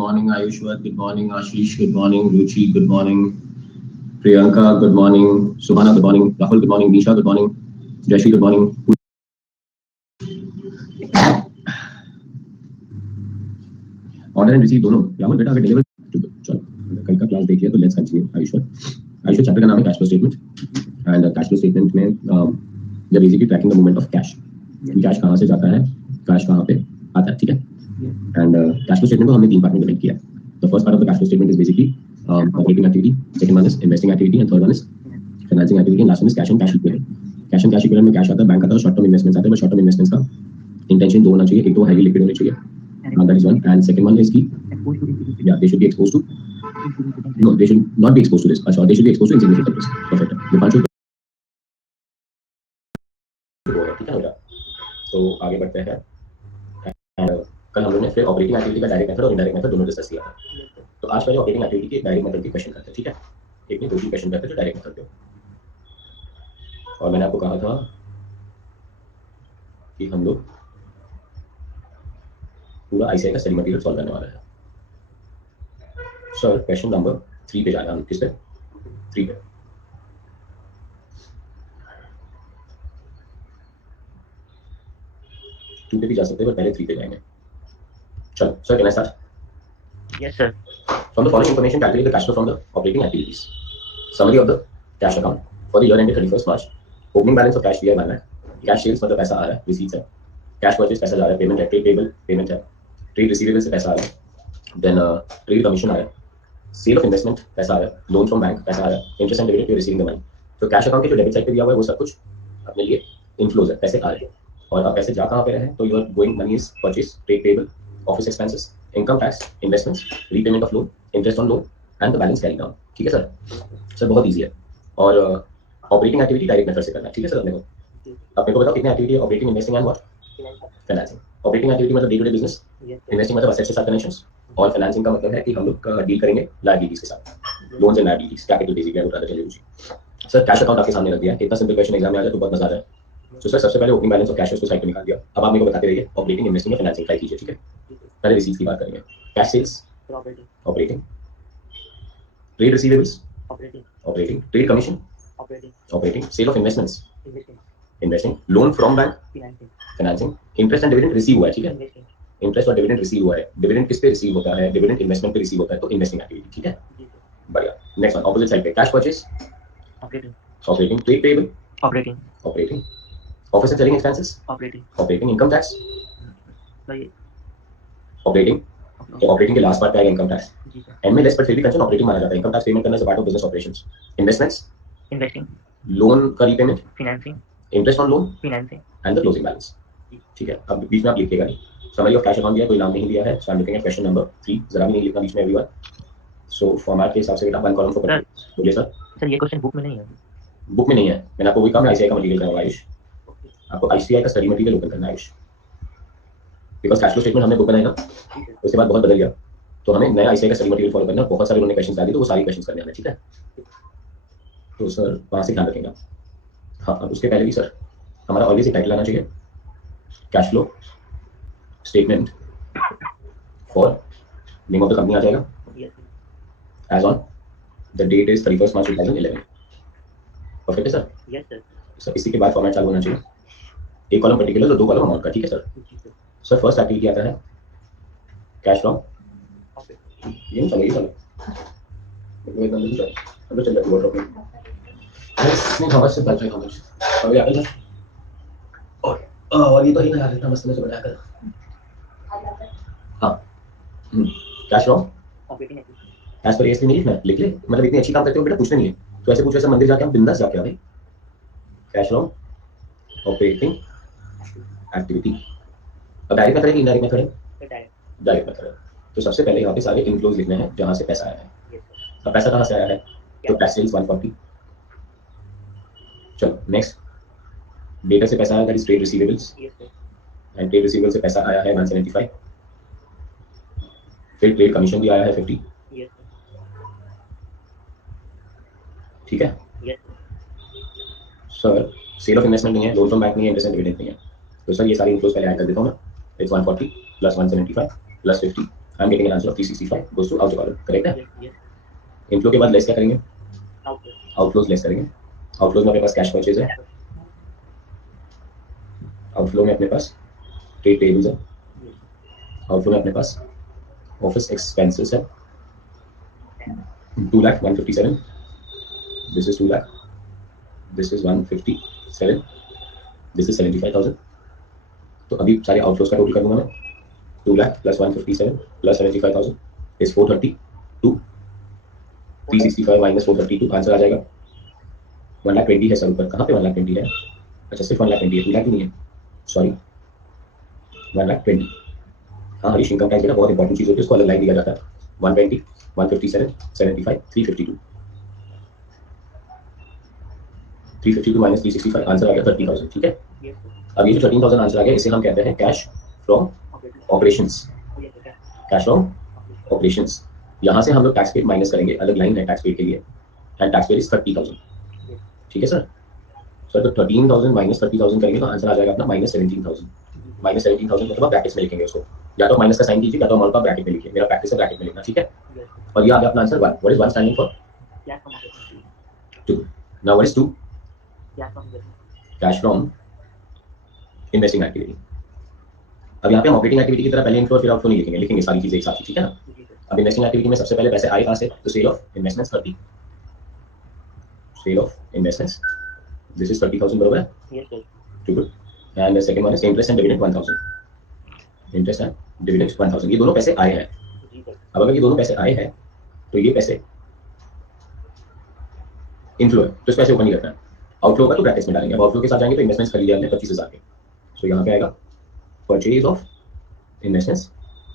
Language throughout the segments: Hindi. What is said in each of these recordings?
morning Ayushwat, good morning Ashish, good morning Ruchi, good morning Priyanka, good morning Subhana, good morning Rahul, good morning Nisha, good morning Jayashree, good morning. Order and receive दोनों राहुल बेटा अगर डिलीवर चलो कल का क्लास देख लिया तो लेट्स कंटिन्यू. आयुष्वत चैप्टर का नाम है cash flow statement and cash flow statement में जब basically tracking the movement of cash, cash कहाँ से जाता है, कैश कहाँ पे आता है, ठीक है. एंड कैश फ्लो स्टेटमेंट को हमने 3 पार्ट में डिवाइड किया. The first part of the cash flow statement is basically operating activity, second one is investing activity and third one is financing activity and last one is cash and cash equivalent. Cash and cash equivalent में कैश आता है, बैंक आता है, शॉर्ट टर्म इन्वेस्टमेंट्स आते हैं. शॉर्ट टर्म इन्वेस्टमेंट्स का इंटेंशन दो होना चाहिए, एक तो हाईली लिक्विड होनी चाहिए, that is one, and second one is key, they should be exposed to, no, they should not be exposed to this, they should be exposed to insignificant risk. Perfect. Dipanshu, ठीक है बेटा. तो आगे बढ़ते हैं. कल हम लोगों ने फिर ऑपरेटिंग एक्टिविटी का डायरेक्ट मेथड और इनडायरेक्ट मेथड दोनों डिस्कस किया था. तो आज पहले ऑपरेटिंग एक्टिविटी के डायरेक्ट मेथड के क्वेश्चन करते हैं, ठीक है. एक नहीं 2 क्वेश्चन करते हैं जो डायरेक्ट मेथड के. और मैंने आपको कहा था कि हम लोग पूरा आईसीआई का स्टडी मटेरियल सॉल्व करने वाला है. सर क्वेश्चन नंबर 3 पे जाना. हम किस पे? 3 पे. टू पे भी जा सकते हैं पर पहले 3 पे जाएंगे. चलो sir, can I start? Yes sir. From the following information, calculate the cash flow from the operating activities. Summary of the cash account for the year ended 31st March. Opening balance of cash दिया है 1 लाख. कैश सेल्स मतलब पैसा आ रहा है, रिसीट्स है. कैश परचेज पैसा जा रहा है, पेमेंट है, ट्रेड पेबल पेमेंट है, ट्रेड रिसीवेबल से पैसा आ रहा है, देन ट्रेड कमीशन आ रहा है, सेल ऑफ इन्वेस्टमेंट पैसा आ रहा है, लोन फ्रॉम बैंक पैसा आ रहा है, interest and dividend you receiving the money. तो कैश अकाउंट के जो डेबिट साइड पे दिया हुआ है वो सब कुछ अपने लिए इनफ्लोज है, पैसे आ रहे हैं. और अब पैसे जा कहाँ पे रहे हैं? तो your going money is purchase, trade payable, office expenses, income tax, investments, repayment of loan, interest on loan and the balance carry down. ठीक है सर. सर बहुत ईजी है. और ऑपरेटिंग एक्टिविटी डायरेक्ट मेथड से करना है. ठीक है सर. अपने को बताओ कितनी एक्टिविटी है? Operating, investing and what? Financing. Operating activity मतलब day to day business, investing मतलब असेट्स के साथ कनेक्शंस, और फाइनेंसिंग का मतलब है कि हम लोग डील करेंगे लायबिलिटीज के साथ, loans and liabilities, capital basically उठाते चलिए जी. सर कैश अकाउंट आपके सामने रख दिया. कितना सिंपल क्वेश्चन एग्जाम में आ जाए तो बहुत मजा आता है. तो सर सबसे पहले ओपनिंग बैलेंस ऑफ कैश को साइड पे निकाल दिया. अब आप मेरे को बताते रहिए ऑपरेटिंग, इन्वेस्टिंग और फाइनेंसिंग ट्राई कीजिए. ठीक है. पहले रिसीट्स की बात करेंगे. Cash sales operating, trade receivables operating, trade commission operating, sale of investments investing, loan from bank financing, interest and dividend receive हुआ है. ठीक है. इंटरेस्ट और डिविडेंड रिसीव हुआ है. डिविडेंड किस पे रिसीव होता है? डिविडेंड इन्वेस्टमेंट पे रिसीव होता है, तो इन्वेस्टिंग एक्टिविटी. ठीक है. बढ़िया. नेक्स्ट वन ऑपोजिट साइड पे cash purchase operating, trade payable operating, office and selling expenses operating, income tax operating. Operating के लास्ट पार्ट पे आएगा इनकम टैक्स. एंड में लेस पर फिर भी कंसर्न ऑपरेटिंग माना जाता है. इनकम टैक्स पेमेंट करना is a part of business operations. Investments loan का repayment, interest on loan and the closing balance. ठीक है. अब बीच में आप लिखिएगा नहीं. समरी ऑफ कैश अकाउंट दिया, कोई नाम नहीं दिया है. So I am looking at question number 3. जरा भी नहीं लिखना बीच में एवरीवन. सो फॉर्मेट के हिसाब से बेटा 1 कॉलम को पढ़िए. बोलिए सर. सर ये क्वेश्चन बुक में नहीं है. बुक में नहीं है. मैंने आपको वही कहा, मैं आईसीआई का मटेरियल कराऊंगा आयुष. आपको आईसीआई का स्टडी मटेरियल ओपन करना है Ayush. Because cash flow statement हमने बुक बनाया ना, उसके बाद बहुत बदल गया, तो हमें नया आईसीआई का स्टडी मटेरियल फॉलो करना. बहुत सारे उन्होंने क्वेश्चंस डाले तो वो सारे क्वेश्चंस करने आने. ठीक है. तो सर वहाँ से ध्यान रखेंगे. हाँ, अब उसके पहले भी सर हमारा ऑलवेज एक टाइटल आना चाहिए, cash flow statement for, name of the company आ जाएगा, as on the date is 31st March 2011. Perfect है सर. Yes sir. सर इसी के बाद फॉर्मेट चालू होना चाहिए. एक कॉलम पर्टिकुलर और 2 कॉलम अमाउंट का. ठीक है सर. सर फर्स्ट एक्टिविटी आता है कैश फ्रॉम, ये चलो ये चलो एकदम नहीं चलो चलो चल रहा है ड्रॉप में. नहीं हाउ मच से बच रहा है, हाउ मच अभी आ गया. और ये तो ही ना यार इतना मस्त में से बनाया कर. हाँ. कैश फ्रॉम कैश पर इसलिए नहीं लिखना, लिख ले. मतलब इतनी अच्छी काम करते हो बेटा, पूछना नहीं है तो ऐसे पूछो. ऐसे मंदिर जाके हम बिंदास जाके आ भाई. Cash from operating activity. अब डायरेक्ट मेथड है कि इनडायरेक्ट मेथड है? डायरेक्ट मेथड है. तो सबसे पहले यहाँ पे सारे इनफ्लोज लिखने हैं जहाँ से पैसा आया है. अब पैसा कहाँ से आया है? तो कैश सेल्स 140. चलो नेक्स्ट. डेटा से पैसा आया, that is trade receivables, and trade receivable से पैसा आया है 175. फिर ट्रेड कमीशन भी आया है 50. ठीक है. सर सेल ऑफ इन्वेस्टमेंट नहीं है, लोन फ्रॉम बैंक नहीं है, इंटरेस्ट एंड डिविडेंड नहीं है. तो सर ये सारी इनफ्लोज पहले ऐड कर देता हूँ मैं. It's 140 plus 175 plus 50 I am getting an answer of 365 goes to outer column, correct है? Yes. इनफ्लो के बाद लेस क्या करेंगे? Outflow. आउटफ्लोज लेस करेंगे। आउटफ्लोज में अपने पास कैश परचेज है, आउटफ्लो में अपने पास ट्रेड पेबल्स है, Yes. आउटफ्लो में अपने पास ऑफिस एक्सपेंसेस है 2,157, this is 2 lakh, this is 157, this is 75,000। तो अभी सारे आउटफ्लोज का टोटल कर दूंगा मैं, 2 lakh plus 157 plus 75,000 is 432, 365 minus 432 answer आ जाएगा 1,20,000 है सर ऊपर। कहाँ पे 1,20,000 है? अच्छा सिर्फ 1,20,000 है, 2 लाख नहीं है, सॉरी 1,20,000। हाँ हरीश, इनकम टैक्स बेटा बहुत इंपॉर्टेंट चीज होती है, उसको अलग लाइन दिया जाता है। 120, 157, 75, 352, 352 माइनस 365 आंसर आ गया 30,000, ठीक है? Yes, sir. अब ये जो 13,000 आंसर आ गया इसे हम कहते हैं cash from Operating. Operations, Yes, sir. Cash from Operating. Operations. यहाँ से हम लोग टैक्स पेड माइनस करेंगे, अलग लाइन है टैक्स पेड के लिए, and tax paid is 30,000, Yes. ठीक है सर? सर तो 13,000 माइनस 30,000 करेंगे तो आंसर आ जाएगा अपना माइनस 17,000। माइनस 17,000 मतलब आप ब्रैकेट्स में लिखेंगे उसको, या तो माइनस का साइन कीजिए या तो अमाउंट का ब्रैकेट में लिखिए, मेरा प्रैक्टिस है ब्रैकेट में लिखना, ठीक है? Yes, sir. और ये आ गया अपना answer 1। What is 1 standing for? Cash from operating. 2। Now what is 2? Cash from investment. Cash from investing activity. अब यहाँ पे हम ऑपरेटिंग एक्टिविटी की तरह पहले इनफ्लो फिर आउटफ्लो नहीं लिखेंगे, लिखेंगे सारी चीजें एक साथ ही, ठीक है ना? Yes, sir. अब इन्वेस्टिंग एक्टिविटी में सबसे पहले पैसे आए कहाँ से? तो sale of investments 30, sale of investments, this is 30,000 बरोबर है? Yes, sir. Too good. And the second one is interest and dividend 1,000, interest and dividends 1,000, ये दोनों पैसे आए हैं। जी सर। अब अगर ये दोनों पैसे आए हैं तो ये पैसे इनफ्लो है तो इस पैसे ऊपर नहीं रखना है, आउटफ्लो होगा तो ब्रैकेट्स में डालेंगे। अब आउटफ्लो के साथ जाएंगे तो इन्वेस्टमेंट्स खरीदे हमने 25,000 के, सो यहाँ पे आएगा परचेज ऑफ इन्वेस्टमेंट्स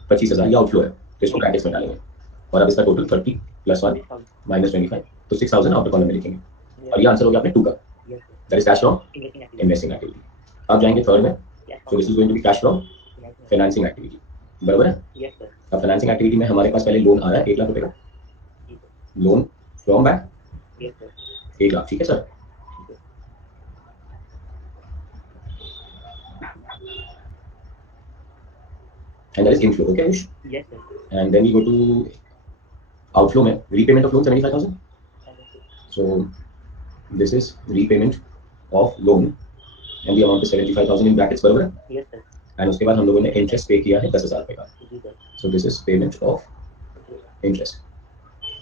25,000, ये आउटफ्लो है तो इसको ब्रैकेट्स में डालेंगे। और अब इसका टोटल 30 प्लस 1 माइनस 25 तो 6,000 आउटर कॉलम में लिखेंगे, और ये आंसर हो गया अपने 2 का, Yes, sir. That is cash from Investing activity. Investing activity. अब जाएंगे थर्ड में, Cash so from this is going to be cash from financing. Financing activity, बराबर है? Yes, sir. अब फाइनेंसिंग एक्टिविटी में हमारे पास पहले लोन आ रहा है 1 लाख रुपए का, जी sir. Loan from bank Yes, sir. 1 lakh, ठीक है sir? And that is inflow, okay Ayush? Yes, sir. And then we go to outflow में repayment of loan 75,000, so this is repayment of loan and the amount is 75,000 in brackets, बराबर है? Yes, sir. and उसके बाद हम लोगों ने इंटरेस्ट पे किया है 10,000 रुपए का, जी sir. so this is payment of interest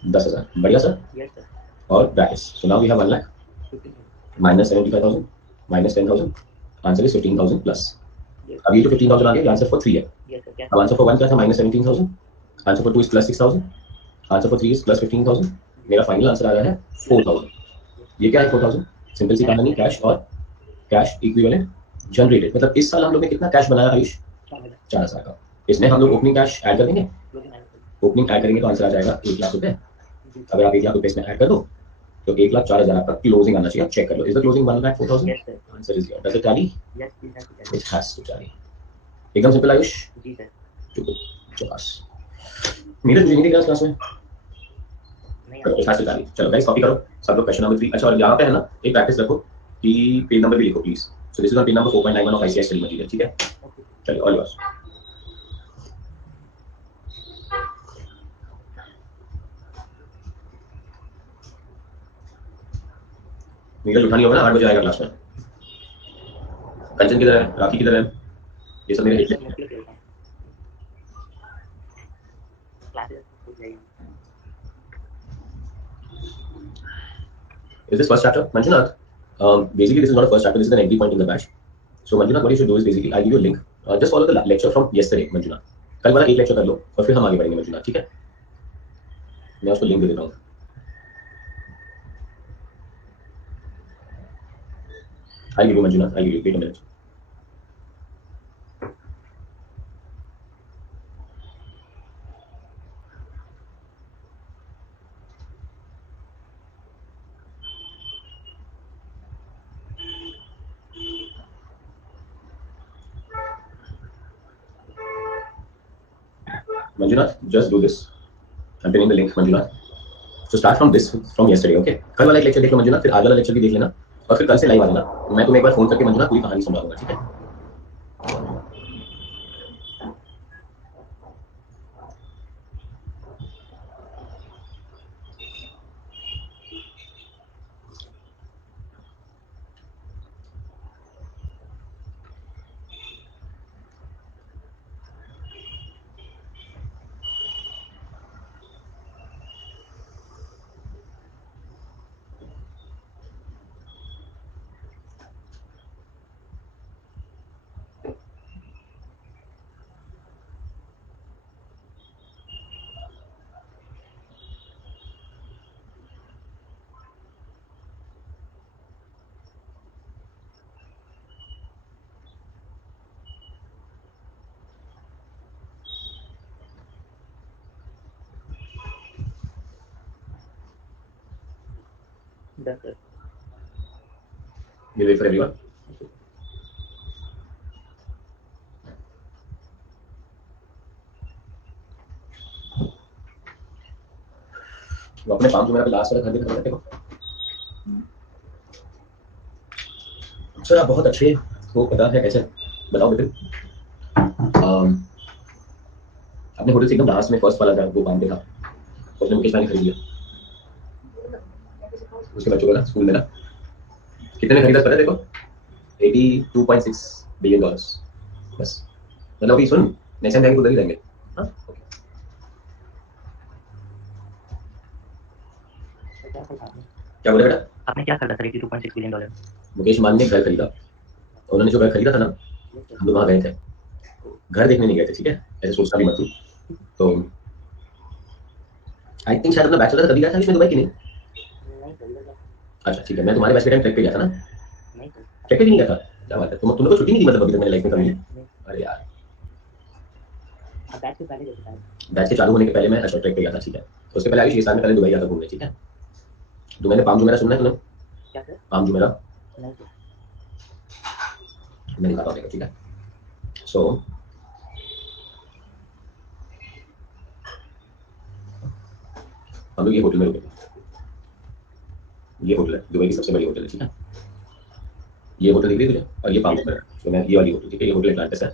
10,000, बढ़िया सर? Yes, sir. और brackets, so now we have 1 lakh 15,000. minus 75,000 minus 10,000, answer is 15,000 plus। Yes. अब ये जो 15,000 आ गया, आंसर फॉर 3 है। Yes, sir. Cash. अब आंसर फॉर 1 क्या था? Minus 17,000, answer for 2 is plus 6,000, answer for 3 is plus 15,000, मेरा फाइनल आंसर आ रहा है 4,000। ये क्या है 4,000? सिंपल सी कहानी, कैश और कैश इक्विवेलेंट जनरेटेड, मतलब इस साल हम लोग ने कितना कैश बनाया आयुष? 4,000 का। इसमें हम लोग ओपनिंग कैश ऐड कर देंगे, ओपनिंग ऐड करेंगे तो आंसर आ जाएगा 1 लाख रुपए। अगर आप 1 लाख रुपए इसमें ऐड कर दो तो 1,04,000 आपका क्लोजिंग आना चाहिए। आप चेक कर लो, is the closing 1,04,000? Yes, sir. Answer is here, does it tally? Yes, please have to tell. It has to tally. एकदम सिंपल आयुष, जी सर। चौकास। मेरे तुझे नहीं दिख रहा क्लास में? नहीं करो, इट हैज टू टैली। चलो गाइस कॉपी करो सब लोग क्वेश्चन नंबर 3। अच्छा और यहाँ पे है ना एक प्रैक्टिस रखो कि पेज नंबर भी लिखो please. So this is on page number 4.91 of ICS study material, ठीक है? Okay. चलिए ऑल योर्स। नीरज उठानी होगा ना, 8 बजे आएगा क्लास में। कंचन किधर है? राखी किधर है? ये सब मेरे हिट लिस्ट मुश्किल खेलता है। Classes हो जाएगी। Is this first chapter, Manjunath? Basically, this is not a first chapter. This is an entry point in the batch. So, Manjunath, what you should do is basically, I'll give you a link. Just follow the lecture from yesterday, Manjunath. कल वाला एक लेक्चर कर लो और फिर हम आगे बढ़ेंगे मंजुनाथ, ठीक है? मैं उसको लिंक दे देता हूँ। I'll give you Manjunath. I'll give you. Wait a minute. Manjunath, just do this. I'm pinning the link, Manjunath. So start from this, from yesterday, okay? कल वाला एक लेक्चर देख लो मंजुनाथ, फिर आज वाला लेक्चर भी देख लेना और फिर कल से लाइव आ जाना। मैं तुम्हें एक बार फोन करके मंजुनाथ पूरी कहानी सुना दूंगा, ठीक है? 10 sir. we'll wait for everyone. वो अपने पाम जो मेरा लास्ट वाला घर दिखा देखो सर, आप बहुत अच्छे वो पता है कैसे बताओ बिल्कुल। अपने होटल से एकदम लास्ट में फर्स्ट वाला था वो पाम देखा, उसने मुकेश भाई ने खरीद लिया। उसके बच्चों का स्कूल में ना कितने खरीदा पता है देखो, $82.6 बिलियन। बस मतलब अभी सुन, नेक्स्ट टाइम उधर ही जाएंगे। हाँ ओके। क्या बोले बेटा? आपने क्या खरीदा सर $82.6 बिलियन? मुकेश मान ने घर खरीदा। उन्होंने जो घर खरीदा था ना, हम लोग वहाँ गए थे, घर देखने नहीं गए थे, ठीक है, ऐसे सोचना भी मत तू। तो आई थिंक शायद अपना बैच होता था तभी गया था इसमें दुबई की नहीं। अच्छा ठीक है, मैं तुम्हारे बैच के टाइम ट्रिप पे गया था ना। ट्रिप पे भी नहीं गया था? क्या बात है, तुमने को छुट्टी नहीं दी मतलब अभी तक मेरी लाइफ में कभी? अरे यार, बैच के पहले जैसे था। बैच के चालू होने के पहले मैं अच्छा ट्रिप पे गया था, ठीक है। तो उसके पहले आयुष 6 साल में पहले दुबई गया था घूमने, ठीक है। तो मैंने पाम जुमेरा सुनना है तुमने? क्या सर? पाम जुमेरा नहीं सर। मैं दिखाता हूँ देखो, ठीक है। सो हम लोग ये होटल में रुके, ये होटल है दुबई की सबसे बड़ी होटल है, ठीक है। ये होटल दिख रही है तुझे, और ये पाम जुमेरा, तो मैं ये वाली होटल, ठीक है, ये होटल अटलांटिस है।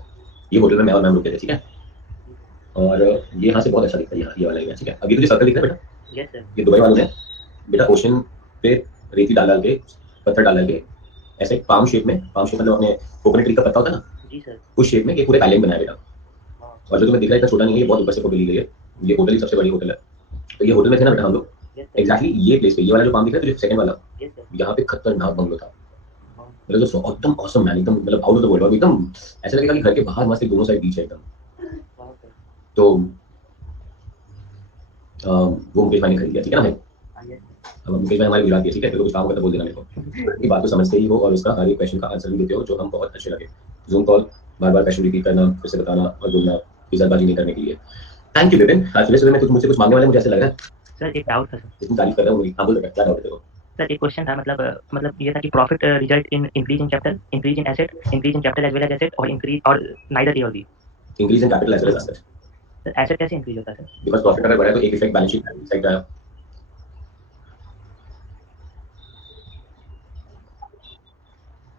ये होटल में मैं और मैम रुके थे, ठीक है। और ये यहाँ से बहुत अच्छा दिखता है, यहाँ ये वाला एरिया, ठीक है। अभी तुझे सर्कल दिख रहा है बेटा? Yes sir. ये दुबई वालों ने बेटा ओशन पे रेती डाल डाल के, पत्थर डाल डाल के, ऐसे पाम शेप में मतलब अपने कोकोनट ट्री का पत्ता होता है ना, जी सर। उस शेप में ये पूरे आइलैंड बनाया बेटा। और जो तुम्हें दिख रहा है इतना छोटा नहीं है, ये बहुत ऊपर से फोटो ली गई है। ये होटल ही सबसे बड़ी होटल है। तो ये होटल में थे ना बेटा हम लोग, एग्जैक्टली ये प्लेस पे, ये वाला जो पाम दिख रहा है तुझे सेकंड वाला, यहाँ पे खतरनाक बंगलो था। मतलब जो एकदम ऑसम मैन, एकदम मतलब आउट ऑफ द वर्ल्ड, एकदम ऐसा लगेगा कि घर के बाहर मस्त दोनों साइड बीच है एकदम। तो वो मुकेश भाई ने खरीद लिया, ठीक है ना भाई? अब मुकेश भाई हमारे गुजराती है, ठीक है, तो कुछ काम होगा तो बोल देना मेरे को। ये बात तो समझते ही हो और उसका हर एक क्वेश्चन का आंसर भी देते हो, जो हम बहुत अच्छे लगे। जूम कॉल, बार बार क्वेश्चन रिपीट करना, फिर से बताना और बोलना, इजाजतबाजी नहीं करने के लिए। Thank you Vipin. आज सुबह में मुझसे कुछ मांगने वाले मुझे ऐसे लग रहा है। सर एक डाउट था सर। इतनी तारीफ कर रहा हूँ मेरी, हाँ बोल बेटा, क्या डाउट है तेरे को? सर एक क्वेश्चन था, मतलब ये था कि profit result in increase in capital, increase in asset, increase in capital as well as asset, और इंक्रीज और नाइदर ए और B. Increase in capital as well as asset. Sir asset कैसे इंक्रीज होता है सर? बिकॉज़ प्रॉफिट अगर बढ़ा तो एक इफेक्ट बैलेंस शीट साइड का है।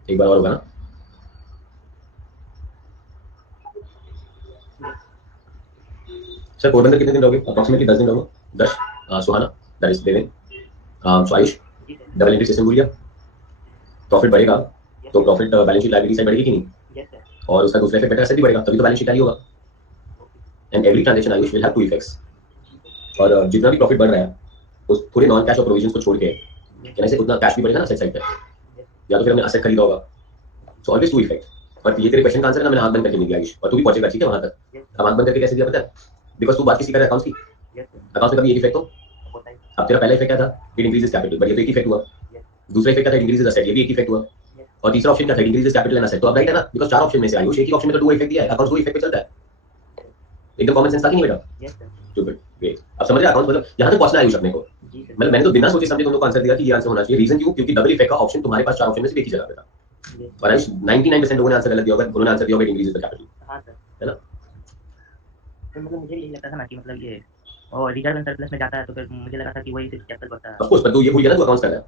एक बार और होगा ना? सर पोरबंदर कितने दिन रहोगे? अप्रोक्सीमेटली 10 दिन रहोगे। 10 Suhana, that is Deven, so Ayush, double entry system भूल गया। प्रॉफिट बढ़ेगा तो profit balance sheet liability side बढ़ेगी कि नहीं? और उसका दूसरा इफेक्ट बेटा ऐसे भी बढ़ेगा, तभी तो बैलेंस शीट टैली होगा। And every transaction Ayush will have two effects. और जितना भी प्रॉफिट बढ़ रहा है उस पूरे नॉन कैश और प्रोविजंस को छोड़ के कहने से उतना कैश भी बढ़ेगा ना असेट साइड पे, या तो फिर हमने असेट खरीदा होगा। So always two effect. और ये तेरे क्वेश्चन का आंसर है ना, मैंने हाथ बंद करके नहीं दिया आयुष, और तू भी पहुंचेगा, ठीक है, वहां तक। अब हाथ बंद करके कैसे दिया पता है? बिकॉज तू बात किसी कर रहा है अकाउंट्स की, अकाउंट्स में कभी एक इफेक्ट हो। अब तेरा पहला इफेक्ट क्या था? इट इंक्रीजेस कैपिटल, बट ये तो एक इफेक्ट हुआ। दूसरा इफेक्ट क्या था? इट इंक्रीजेस असेट, ये भी एक इफेक्ट हुआ। और तीसरा ऑप्शन क्या था? It increases capital and asset. तो अब राइट है ना, बिकॉज चार ऑप्शन में से आयुष एक ही ऑप्शन में तो दो इफेक्ट दिया है, अकाउंट्स दो इफेक्ट पे चलता है। एकदम कॉमन सेंस था कि नहीं बेटा? स्टूपिड। वेट, अब समझ रहे अकाउंट्स मतलब यहां तक पहुंचना है आयुष अपने को। मतलब मैंने तो बिना सोचे समझे तुम लोग को आंसर दिया कि ये आंसर होना चाहिए। रीजन क्यों? क्योंकि डबल इफेक्ट का ऑप्शन तुम्हारे पास चार ऑप्शन में से एक ही जगह पे था। और आयुष 99% लोगों ने आंसर गलत दिया होगा, उन्होंने आंसर दिया होगा इट इंक्रीजेस द कैपिटल। हां सर। है ना? तो मतलब मुझे यही लगता था ना कि मतलब ये और रिजर्व एंड सरप्लस में जाता है, तो फिर मुझे लगा था कि वही सिर्फ कैपिटल बढ़ता है। ऑफ कोर्स, पर तू ये भूल गया ना तू अकाउंट्स कर रहा है।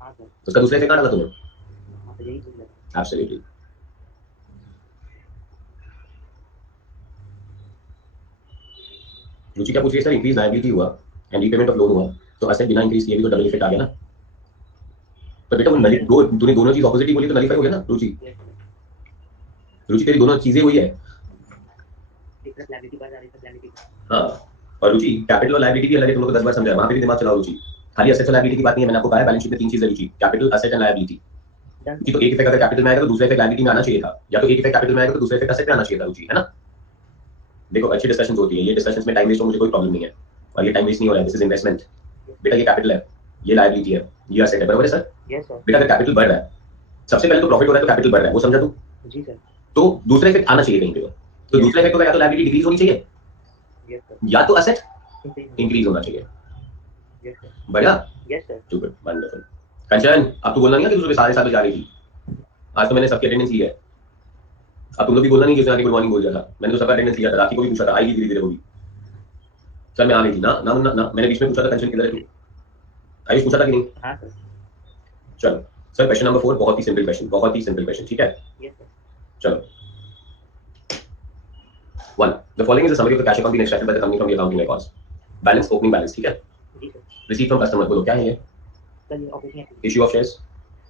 हां सर। तो उसका दूसरा इफेक्ट क्या डाला तूने? हां तो यही भूल गया। एब्सोल्युटली। रुचि क्या पूछ रही है? सर इंक्रीज लायबिलिटी हुआ एंड रीपेमेंट ऑफ लोन हुआ, तो असेट बिना इंक्रीज किए भी तो डबल इफेक्ट आ गया ना। पर बेटा वो नली दो, तूने दोनों चीज ऑपोजिट ही बोली तो नलीफाई हो गया ना रुचि। रुचि तेरी दोनों चीजें वही है। डिफरेंस लायबिलिटी बढ़ रही है, लायबिलिटी। हाँ, और रुचि कैपिटल और लायबिलिटी भी अलग है, तुम लोग को 10 बार समझाया, वहां पे भी दिमाग चलाओ रुचि। खाली असेट और लायबिलिटी की बात नहीं है, मैंने आपको कहा है बैलेंस शीट में तीन चीजें रुचि, कैपिटल, असेट एंड लायबिलिटी। रुचि तो एक इफेक्ट अगर कैपिटल में आएगा तो दूसरा इफेक्ट लायबिलिटी में आना चाहिए था, या तो एक इफेक्ट कैपिटल में आएगा तो दूसरा इफेक्ट असेट में आना चाहिए था रुचि, है ना? देखो अच्छी डिस्कशंस होती है, ये डिस्कशंस में टाइम वेस्ट हो मुझे कोई प्रॉब्लम नहीं है, और ये टाइम वेस्ट नहीं हो रहा है, दिस इज इन्वेस्टमेंट। बेटा ये कैपिटल है, ये लायबिलिटी है, ये असेट है, बराबर है सर? Yes sir. बेटा अगर कैपिटल बढ़ रहा है, सबसे पहले तो प्रॉफिट हो रहा है तो कैपिटल बढ़ रहा है, वो समझा तू? जी सर। तो दूसरा इफेक्ट आना चाहिए कहीं पे, तो दूसरा इफेक्ट होगा या तो लायबिलिटी डिक्रीज होनी चाहिए, यस सर, या तो असेट इंक्रीज होना चाहिए। यस सर, बढ़िया, yes sir. Super, wonderful. Kanchan अब तू बोलना नहीं कि तू सुबह 7:30 बजे आ रही थी। आज तो मैंने सबकी अटेंडेंस ली है। अब तुम लोग भी बोलना नहीं कि उसने आके गुड मॉर्निंग बोल दिया था। मैंने तो सबका अटेंडेंस लिया था, राखी को भी पूछा था, आएगी धीरे धीरे वो भी। सर मैं आ गई थी ना ना ना ना, मैंने बीच में पूछा था कंचन किधर है तू, आयुष पूछा था कि नहीं? हाँ सर। चलो सर, क्वेश्चन नंबर 4 बहुत ही सिंपल क्वेश्चन, बहुत ही सिंपल क्वेश्चन, ठीक है? Yes sir. चलो 1, the following is a summary of the cash account being extracted by the company from the accounting records. Balance, opening balance, ठीक है? जी सर। रिसीव फ्रॉम कस्टमर, बोलो क्या है ये? सर ये operating activity. Issue of shares,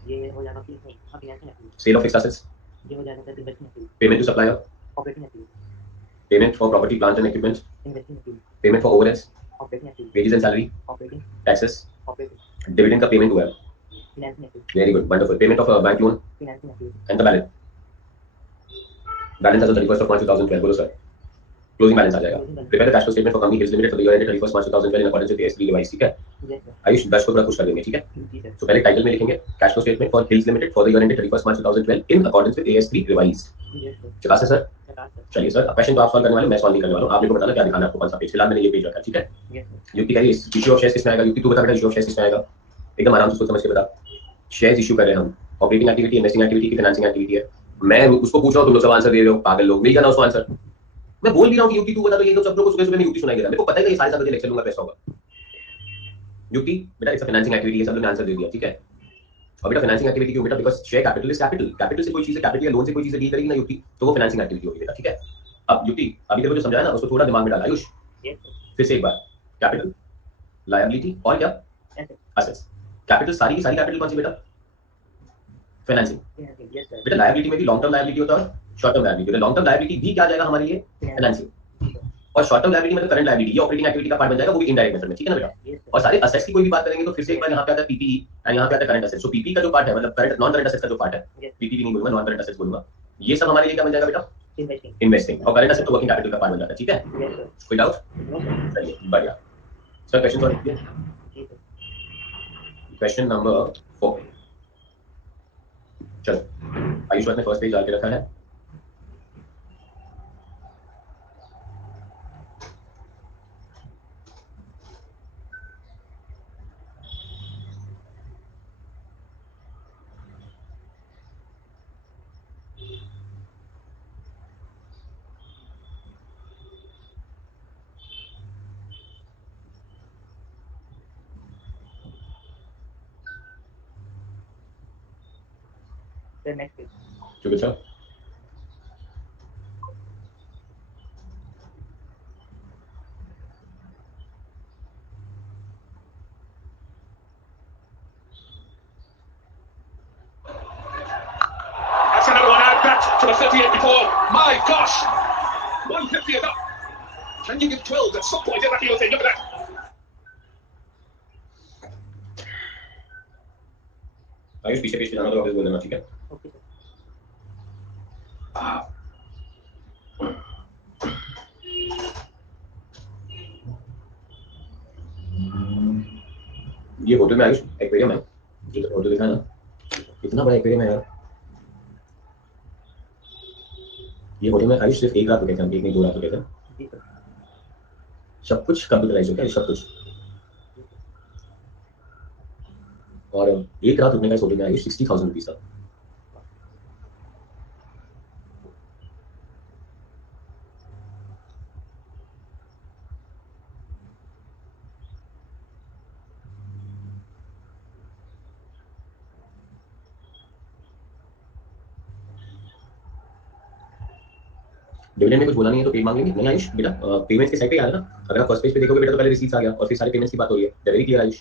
ये हो जाएगा कि नहीं, हाँ financial activity. Sale of fixed assets, ये हो जाएगा sir investing activity. Payment to supplier, operating activity. Payment for property plant and equipment, investing activity. Payment for overheads, operating activity. Wages and salary, operating. Taxes, operating. Dividend का पेमेंट हुआ है। Financial activity. Very good, wonderful. Payment of bank loan financial activity. And the balance, balance as on 31st of March 2012, बोलो सर। क्लोजिंग बैलेंस आ जाएगा। Prepare the cash flow statement for company hills limited for the year ended 31st March 2012 in accordance with AS3 revise, ठीक है? Yes sir. आयुष दर्शकों को थोड़ा खुश कर देंगे, ठीक है? जी सर। तो पहले टाइटल में लिखेंगे cash flow statement for hills limited for the year ended 31st March 2012 in accordance with AS3 revise. Yes sir. चला से सर? चला सर। चलिए सर, अब क्वेश्चन तो आप सॉल्व करने वाले, मैं सॉल्व नहीं करने वाला हूं। आप मेरे को बताना क्या दिखाना है आपको, कौन सा पेज। फिलहाल मैंने ये पेज रखा है, ठीक है? Yes sir. युक्ति कह रही है इश्यू ऑफ शेयर्स किसमें आएगा? युक्ति तू बता बेटा, इश्यू ऑफ शेयर्स किसमें आएगा? एकदम आराम से सोच समझ के बता। शेयर्स इश्यू कर रहे हैं हम, ऑपरेटिंग एक्टिविटी, इन्वेस्टिंग एक्टिविटी की, फाइनेंसिंग एक्टिविटी है। मैं उसको पूछ रहा हूं, तुम लोग सब आंसर दे रहे हो, पागल लोग। मिल जाना उसको आंसर। मैं बोल भी रहा हूं कि युक्ति तू बता, तो ये तो सब लोग को सुबह सुबह में युक्ति सुनाई दे रहा है। मेरे को पता है कि ये 7:30 बजे लेक्चर लूंगा, कैसा होगा? युक्ति बेटा इट्स अ फाइनेंसिंग एक्टिविटी है, सब लोग ने आंसर दे दिया, ठीक है? और बेटा फाइनेंसिंग एक्टिविटी क्यों बेटा? Because share capital is capital, capital से कोई चीज है, कैपिटल या लोन से कोई चीज डील करेगी ना युक्ति, तो वो फाइनेंसिंग एक्टिविटी होगी बेटा, ठीक है? अब युक्ति अभी तेरे को जो समझाया ना उसको थोड़ा दिमाग में डाल आयुष। Yes sir. फिर से एक बार, कैपिटल, लायबिलिटी और क्या? एसेट। असेट्स। कैपिटल सारी की सारी कैपिटल कौन सी बेटा? फाइनेंसिंग। Yes sir. बेटा लायबिलिटी में भी लॉन्ग टर्म लायबिलिटी होता है और short term liability. Long term liability भी क्या आ जाएगा हमारे लिए? फाइनेंसिंग। और शॉर्ट टर्म लायबिलिटी मतलब करंट लायबिलिटी, ये ऑपरेटिंग एक्टिविटी का पार्ट बन जाएगा, वो भी इनडायरेक्ट मेथड में, ठीक है ना बेटा? और सारे असेट्स की कोई भी बात करेंगे तो फिर से एक बार यहाँ पे आता है पीपीई एंड यहाँ पे आता है करंट असेट्स। सो पीपी का जो पार्ट है, मतलब करंट नॉन करंट असेट्स का जो पार्ट है, पीपी नहीं बोलूंगा, नॉन करंट असेट्स बोलूंगा, ये सब हमारे लिए क्या बन जाएगा बेटा? इन्वेस्टिंग। और करंट असेट तो वर्किंग कैपिटल का पार्ट बन जाता है, ठीक है? कोई डाउट? चलिए बढ़िया सर, क्वेश्चन सॉल्व कीजिए। क्वेश्चन नंबर 4, चलो आयुष ने फर्स्ट पेज डाल के रखा है। Sir next page. जो बचा That's another one out back to the 38 before. My gosh! 150 is up. Can you give 12 at some point? Get back to your thing. Look at that. Ayush पीछे पीछे जाना तो वापस बोल देना, ठीक है? Okay sir. ये होटल में आयुष एक्वेरियम है, ये होटल दिखा ना, कितना बड़ा एक्वेरियम है यार। ये होटल में आयुष सिर्फ एक रात रुके थे हम, एक नहीं 2 रात रुके थे। जी सर। सब कुछ कंप्यूटराइज हो गया, सब कुछ। और एक रात रुकने का इस होटल में आयुष 60,000 रुपीज था। डिविडेंड में कुछ बोला नहीं है तो पेड मांग लेंगे नहीं आयुष बेटा? पेमेंट्स के साइड पे आ रहा है ना, अगर आप फर्स्ट पेज पे देखोगे बेटा तो पहले रिसीट्स आ गया और फिर सारे पेमेंट्स की बात हो रही है। Very clear Ayush?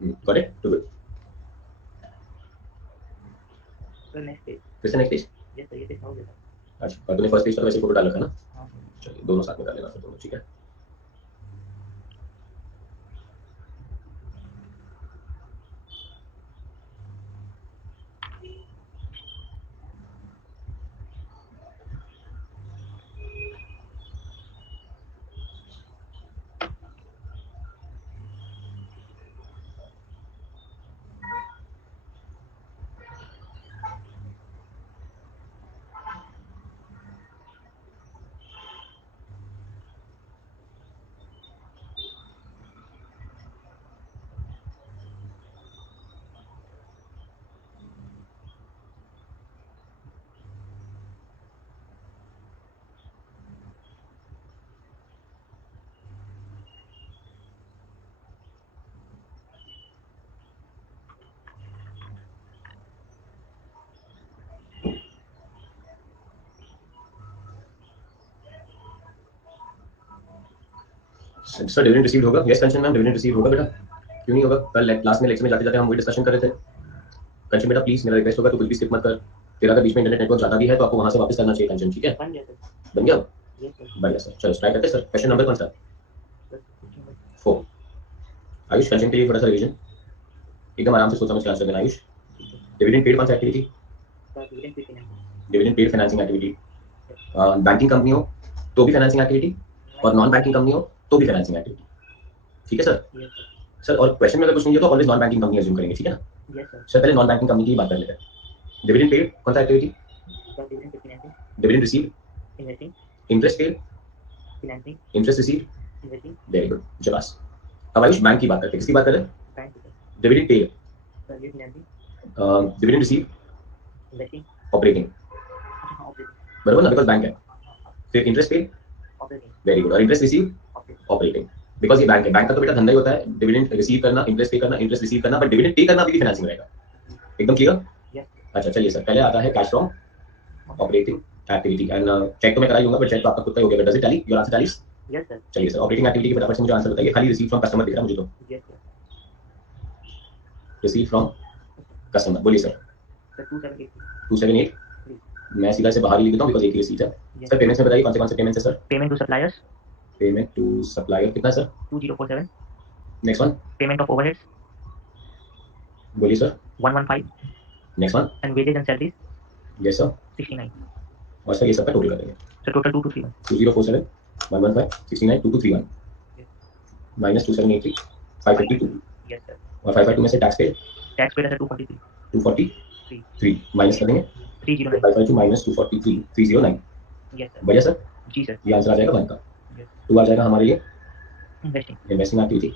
Got it? Too good. Sir next page. फिर से नेक्स्ट पेज। यस सर, ये पेज हो गया। अच्छा, और तूने फर्स्ट पेज पर वैसे फोटो डाल रखा है ना? हाँ। चलिए दोनों साथ में कर लेना फिर दोनों, ठीक है? सर डिविडेंड रिसीव होगा, यस कंचन मैम डिविडेंड रिसीव होगा बेटा, क्यों नहीं होगा। कल क्लास में लेक्चर में जाते जाते हम वही डिस्कशन कर रहे थे। कंचन बेटा प्लीज मेरा रिक्वेस्ट होगा तो बिल्कुल स्किप मत कर, तेरा अगर बीच में इंटरनेट नेटवर्क जाता भी है तो आपको वहां से वापस करना चाहिए कंचन, ठीक है। बन गया सर। बन गया, यस सर। बढ़िया सर। चलो स्टार्ट करते हैं सर। क्वेश्चन नंबर कौन सा? 4। आयुष कंचन के लिए थोड़ा सा रिवीजन, एकदम आराम से सोच समझ के आंसर देना आयुष। डिविडेंड पेड कौन सा activity? Sir dividend pay finance. Dividend paid financing activity. Banking company हो तो भी फाइनेंसिंग एक्टिविटी, और नॉन बैंकिंग कंपनी हो तो भी फाइनेंसिंग एक्टिविटी, ठीक है सर। Yes sir. सर और क्वेश्चन में अगर कुछ नहीं है तो always non banking company assume करेंगे, ठीक है ना। Yes sir. सर पहले नॉन बैंकिंग कंपनी की बात कर लेते हैं। डिविडेंड पेड कौन सा activity? Sir dividend pay financing. Dividend receive, investing. Interest paid, financing. Interest receive, investing. Very good जबास। अब आयुष बैंक की बात करते हैं, किसकी बात करें? Bank sir. Dividend paid, sir ये financing. Dividend receive, investing. Operating, अच्छा ऑपरेटिंग। बराबर ना, बिकॉज बैंक है। फिर interest paid, operating. Very good, और interest receive, operating. Operating, because ये बैंक है। बैंक का तो बेटा धंधा ही होता है डिविडेंड रिसीव करना, इंटरेस्ट पे करना, इंटरेस्ट रिसीव करना, बट डिविडेंड पे करना भी फाइनेंसिंग रहेगा, एकदम क्लियर। यस। अच्छा चलिए सर, पहले आता है cash from operating activity, and check तो मैं करा ही लूंगा, बट चेक तो आपका खुद का ही हो गया, does it tally, your answer tallies. Yes sir. चलिए सर ऑपरेटिंग एक्टिविटी के फटाफट से मुझे आंसर बताइए, खाली रिसीव फ्रॉम कस्टमर दिख रहा है मुझे तो, yes sir. Receive from customer, बोलिए सर। सर 278। 278, मैं सीधा से बाहर ही लिख देता हूँ बिकॉज एक ही रिसीट है। Yes. सर पेमेंट्स में बताइए कौन से पेमेंट्स है sir? Payment to suppliers payment to supplier कितना sir? 2047. Next one, payment of overheads बोलिए sir. 115. Next one, and wages and salaries yes sir. 69. और सर ये सबका टोटल कर देंगे। So total 2231. 2047, 115, 69, 2231 Yes. Minus 2783, 552, yes sir. और 552 में से टैक्स पे टैक्स पेड है 243. 243 माइनस कर देंगे, 309. 552 माइनस 243, 309। Yes sir. बढ़िया सर, जी सर. ये आंसर आ जाएगा 1 का। यस. 2 आ जाएगा हमारे लिए इन्वेस्टिंग. Investing activity.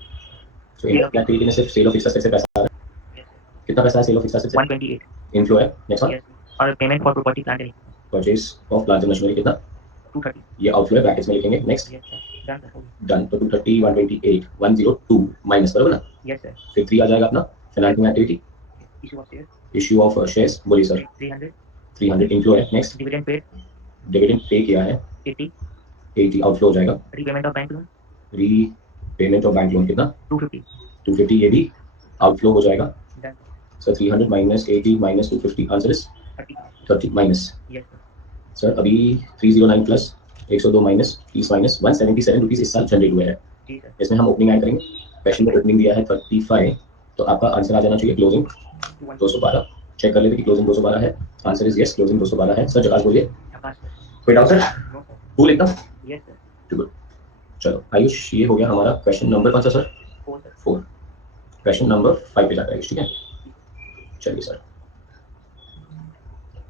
सो इन्वेस्टिंग एक्टिविटी में सिर्फ सेल ऑफ फिक्स्ड एसेट से पैसा आ रहा है। Yes sir. कितना पैसा है सेल ऑफ फिक्स्ड एसेट से? 128. इनफ्लो है। Next one, yes. और payment for property plant and purchase of plant and machinery कितना? 230. ये आउटफ्लो है, ब्रैकेट्स में लिखेंगे। Next, yes sir. Done sir. Done. तो 230, 128, 102 माइनस, बराबर ना। Yes sir. फिर 3 आ जाएगा अपना financing activity, issue of share issue of shares, बोलिए सर। 300. 300 इनफ्लो है। Next, dividend paid dividend pay किया है, 80. 80 आउटफ्लो हो जाएगा। Repayment of bank loan repayment of bank loan कितना? 250. 250, ये भी आउटफ्लो हो जाएगा। Done. Sir 300 minus 80 minus 250, answer is 30. 30 minus. Yes sir. Sir अभी 309 प्लस 102 माइनस 30 माइनस 177 रुपीज इस साल जनरेट हुए हैं। जी सर. इसमें हम ओपनिंग ऐड करेंगे। क्वेश्चन में ओपनिंग दिया है 35, तो आपका आंसर आ जाना चाहिए क्लोजिंग 212। चेक कर लेते कि क्लोजिंग 212 है। आंसर इज यस, क्लोजिंग 212 है। सर जवाब बोलिए, आकाश सर. कोई doubt sir? No sir. Cool एकदम, यस सर. गुड। चलो आयुष, ये हो गया हमारा क्वेश्चन नंबर कौन सा सर? 4 सर. 4। क्वेश्चन नंबर 5 पे जाता है, ठीक है। चलिए sir,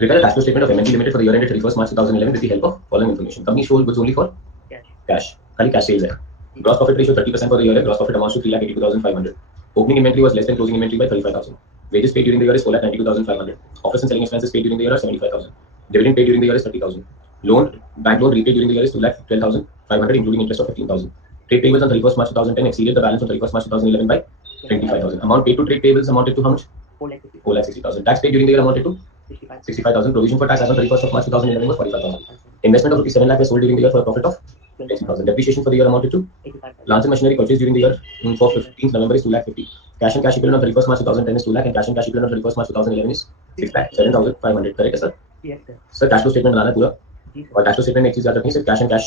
prepare a cash flow statement of MNC Limited for the year ended 31st March 2011 with the help of following information. Company sold goods only for cash. cash, खाली cash sales है। Gross profit ratio 30% for the year है, gross profit amounts to 3,82,500. Opening inventory was less than closing inventory by 35,000. Wages paid during the year is 4,92,500. Office and selling expenses paid during the year are 75,000. Dividend paid during the year is 30,000. Loan, bank loan repaid during the year is 2,12,500 including interest of 15,000. Trade payables on 31st March 2010 exceeded the balance on 31st March 2011 by 25,000. Amount paid to trade payables amounted to how much? 4,60,000. Tax paid during the year amounted to 65,000. Provision for tax as on 31st of March 2011 was 45,000. Investment of rupees 7 lakh was sold during the year for a profit of 20,000. Depreciation for the year amounted to 85,000. plants and machinery purchased during the year for 15th November is 2,50,000. Cash and cash equivalent on 31st March 2010 is 2 lakh and cash and cash equivalent on 31st March 2011 is 6 lakh 7,500. Correct है sir? Yes sir. Sir cash flow statement बनाना है पूरा, जी सर. और कैश फ्लो स्टेटमेंट में एक चीज याद रखनी है, सिर्फ कैश एंड कैश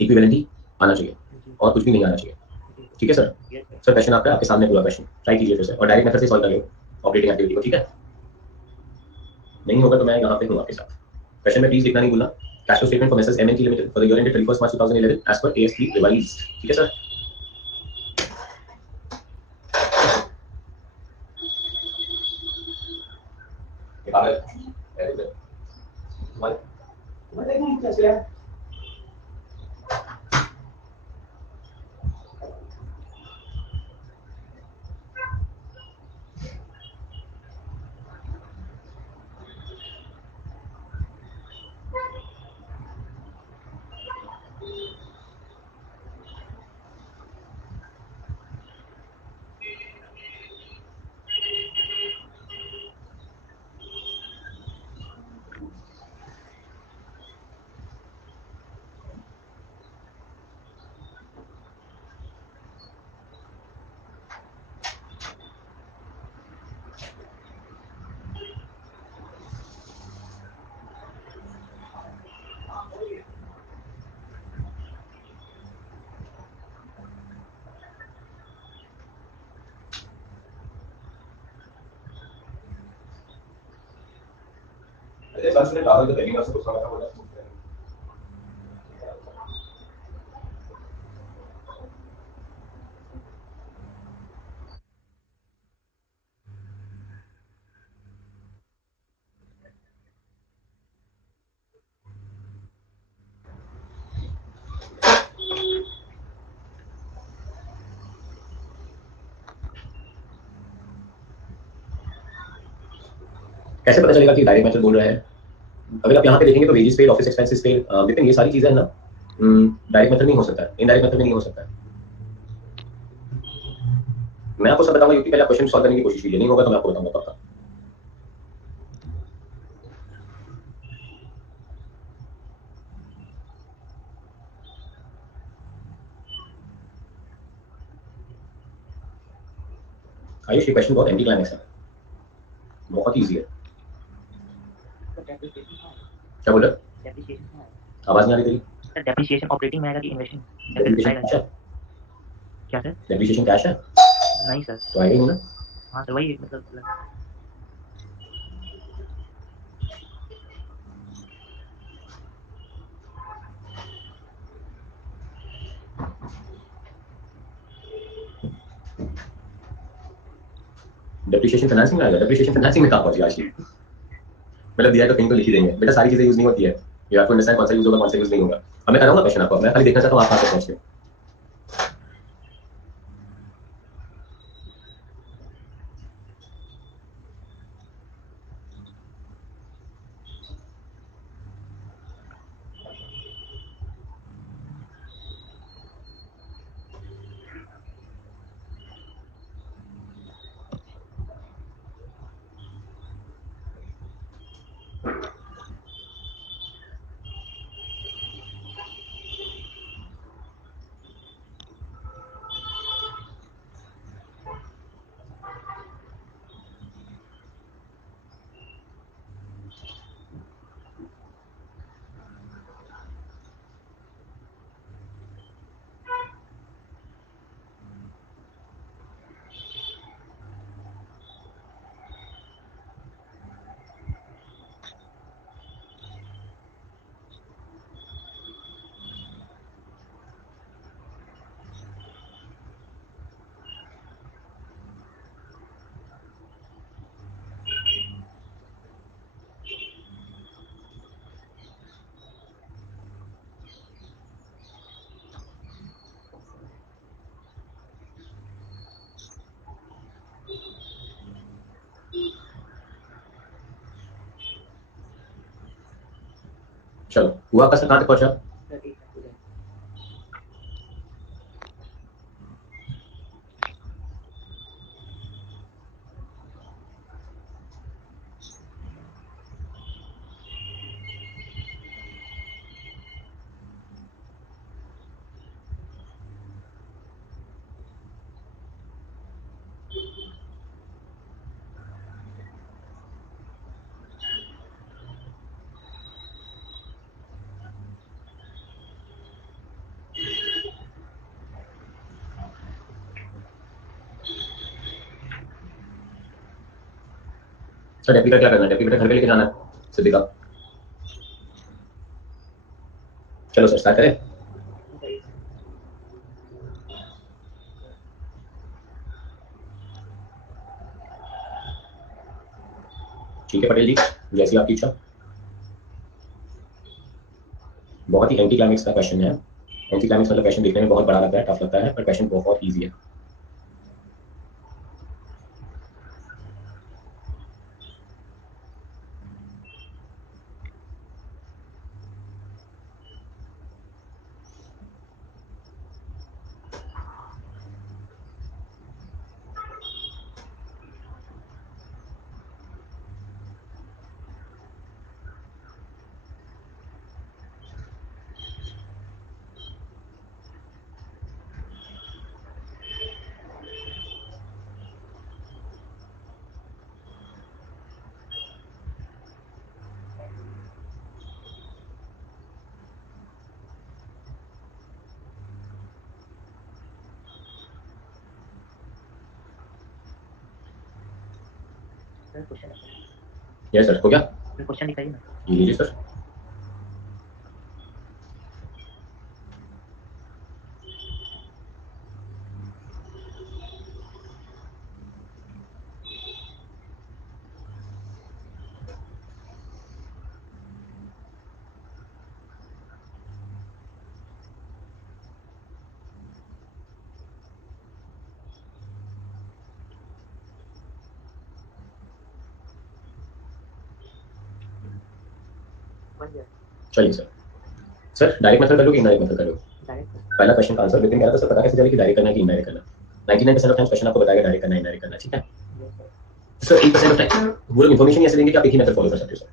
इक्विवेलेंट ही आना चाहिए जी. और कुछ भी नहीं आना चाहिए, जी. ठीक है sir. Yes sir. Sir question आपका, आपके सामने पूरा क्वेश्चन ट्राई कीजिए फिर से, और डायरेक्ट मेथड से सॉल्व करिए ऑपरेटिंग एक्टिविटी को, ठीक है। नहीं होगा तो मैं यहाँ पे हूँ आपके साथ। क्वेश्चन में प्लीज लिखना नहीं भूलना। Cash flow statement for Messrs MNC limited for the year ended 31st March 2011 as per AS3 revised, ठीक है सर। इस बात से राहुल तो पहली बार से कुछ समझा बोला। कैसे पता चलेगा कि डायरेक्ट मेथड बोल रहा है? अगर आप यहाँ पे देखेंगे तो वेजेस पे, ऑफिस एक्सपेंसेस पे, लेकिन ये सारी चीजें है ना, डायरेक्ट मेथड नहीं हो सकता, इनडायरेक्ट मेथड में नहीं हो सकता। मैं आपको सब बताऊंगा, यूपी पहले क्वेश्चन सॉल्व करने की कोशिश कीजिए, नहीं होगा तो मैं आपको बताऊंगा पक्का। आयुष ये क्वेश्चन बहुत एंटी क्लाइमैक्स है, बहुत इजी है। क्या बोल रहे? आवाज नहीं आ रही तेरी। सर डेप्रिसिएशन ऑपरेटिंग में आएगा कि इन्वेस्टिंग? डेप्रिसिएशन कैश है? क्या सर? डेप्रिसिएशन कैश है नहीं सर। तो आएगा ही नहीं ना। हाँ सर वही मतलब डेप्रिसिएशन फाइनेंसिंग में आएगा। डेप्रिसिएशन फाइनेंसिंग में कहाँ पहुंची आज की, मतलब दिया है तो कहीं तो लिख ही देंगे बेटा, सारी चीजें यूज नहीं होती है, ये आपको अंडरस्टैंड कौन सा यूज होगा कौन सा यूज नहीं होगा। अब मैं कराऊंगा क्वेश्चन आपको, मैं खाली देखना चाहता हूँ आप कहाँ तक पहुंचते हो। चलो हुआ आपका कहाँ तक पहुंचा? सर डेप्ली का क्या करना है? डेप्ली बेटा घर पे लेके जाना है सिद्धि का। चलो सर स्टार्ट करें। ठीक है पटेल जी, जैसी आपकी इच्छा। बहुत ही एंटी क्लाइमेक्स का क्वेश्चन है। एंटी क्लाइमेक्स मतलब क्वेश्चन देखने में बहुत बड़ा लगता है, टफ लगता है, पर क्वेश्चन बहुत ईजी है। सर क्वेश्चन यस सर, हो गया। क्वेश्चन दिखाइए ना। ये लीजिए सर। चलिए सर। सर डायरेक्ट मेथड करोगे इनडायरेक्ट मेथड करोगे? डायरेक्ट पहला क्वेश्चन का आंसर लेकिन मेरा तो सर पता कैसे चले कि डायरेक्ट करना है कि इनडायरेक्ट करना है? 99% ऑफ टाइम्स क्वेश्चन आपको बताएगा डायरेक्ट करना है इनडायरेक्ट करना, ठीक है सर। 1% ऑफ टाइम वो लोग इन्फॉर्मेशन ऐसे देंगे कि आप एक ही मेथड फॉलो कर सकते हो सर।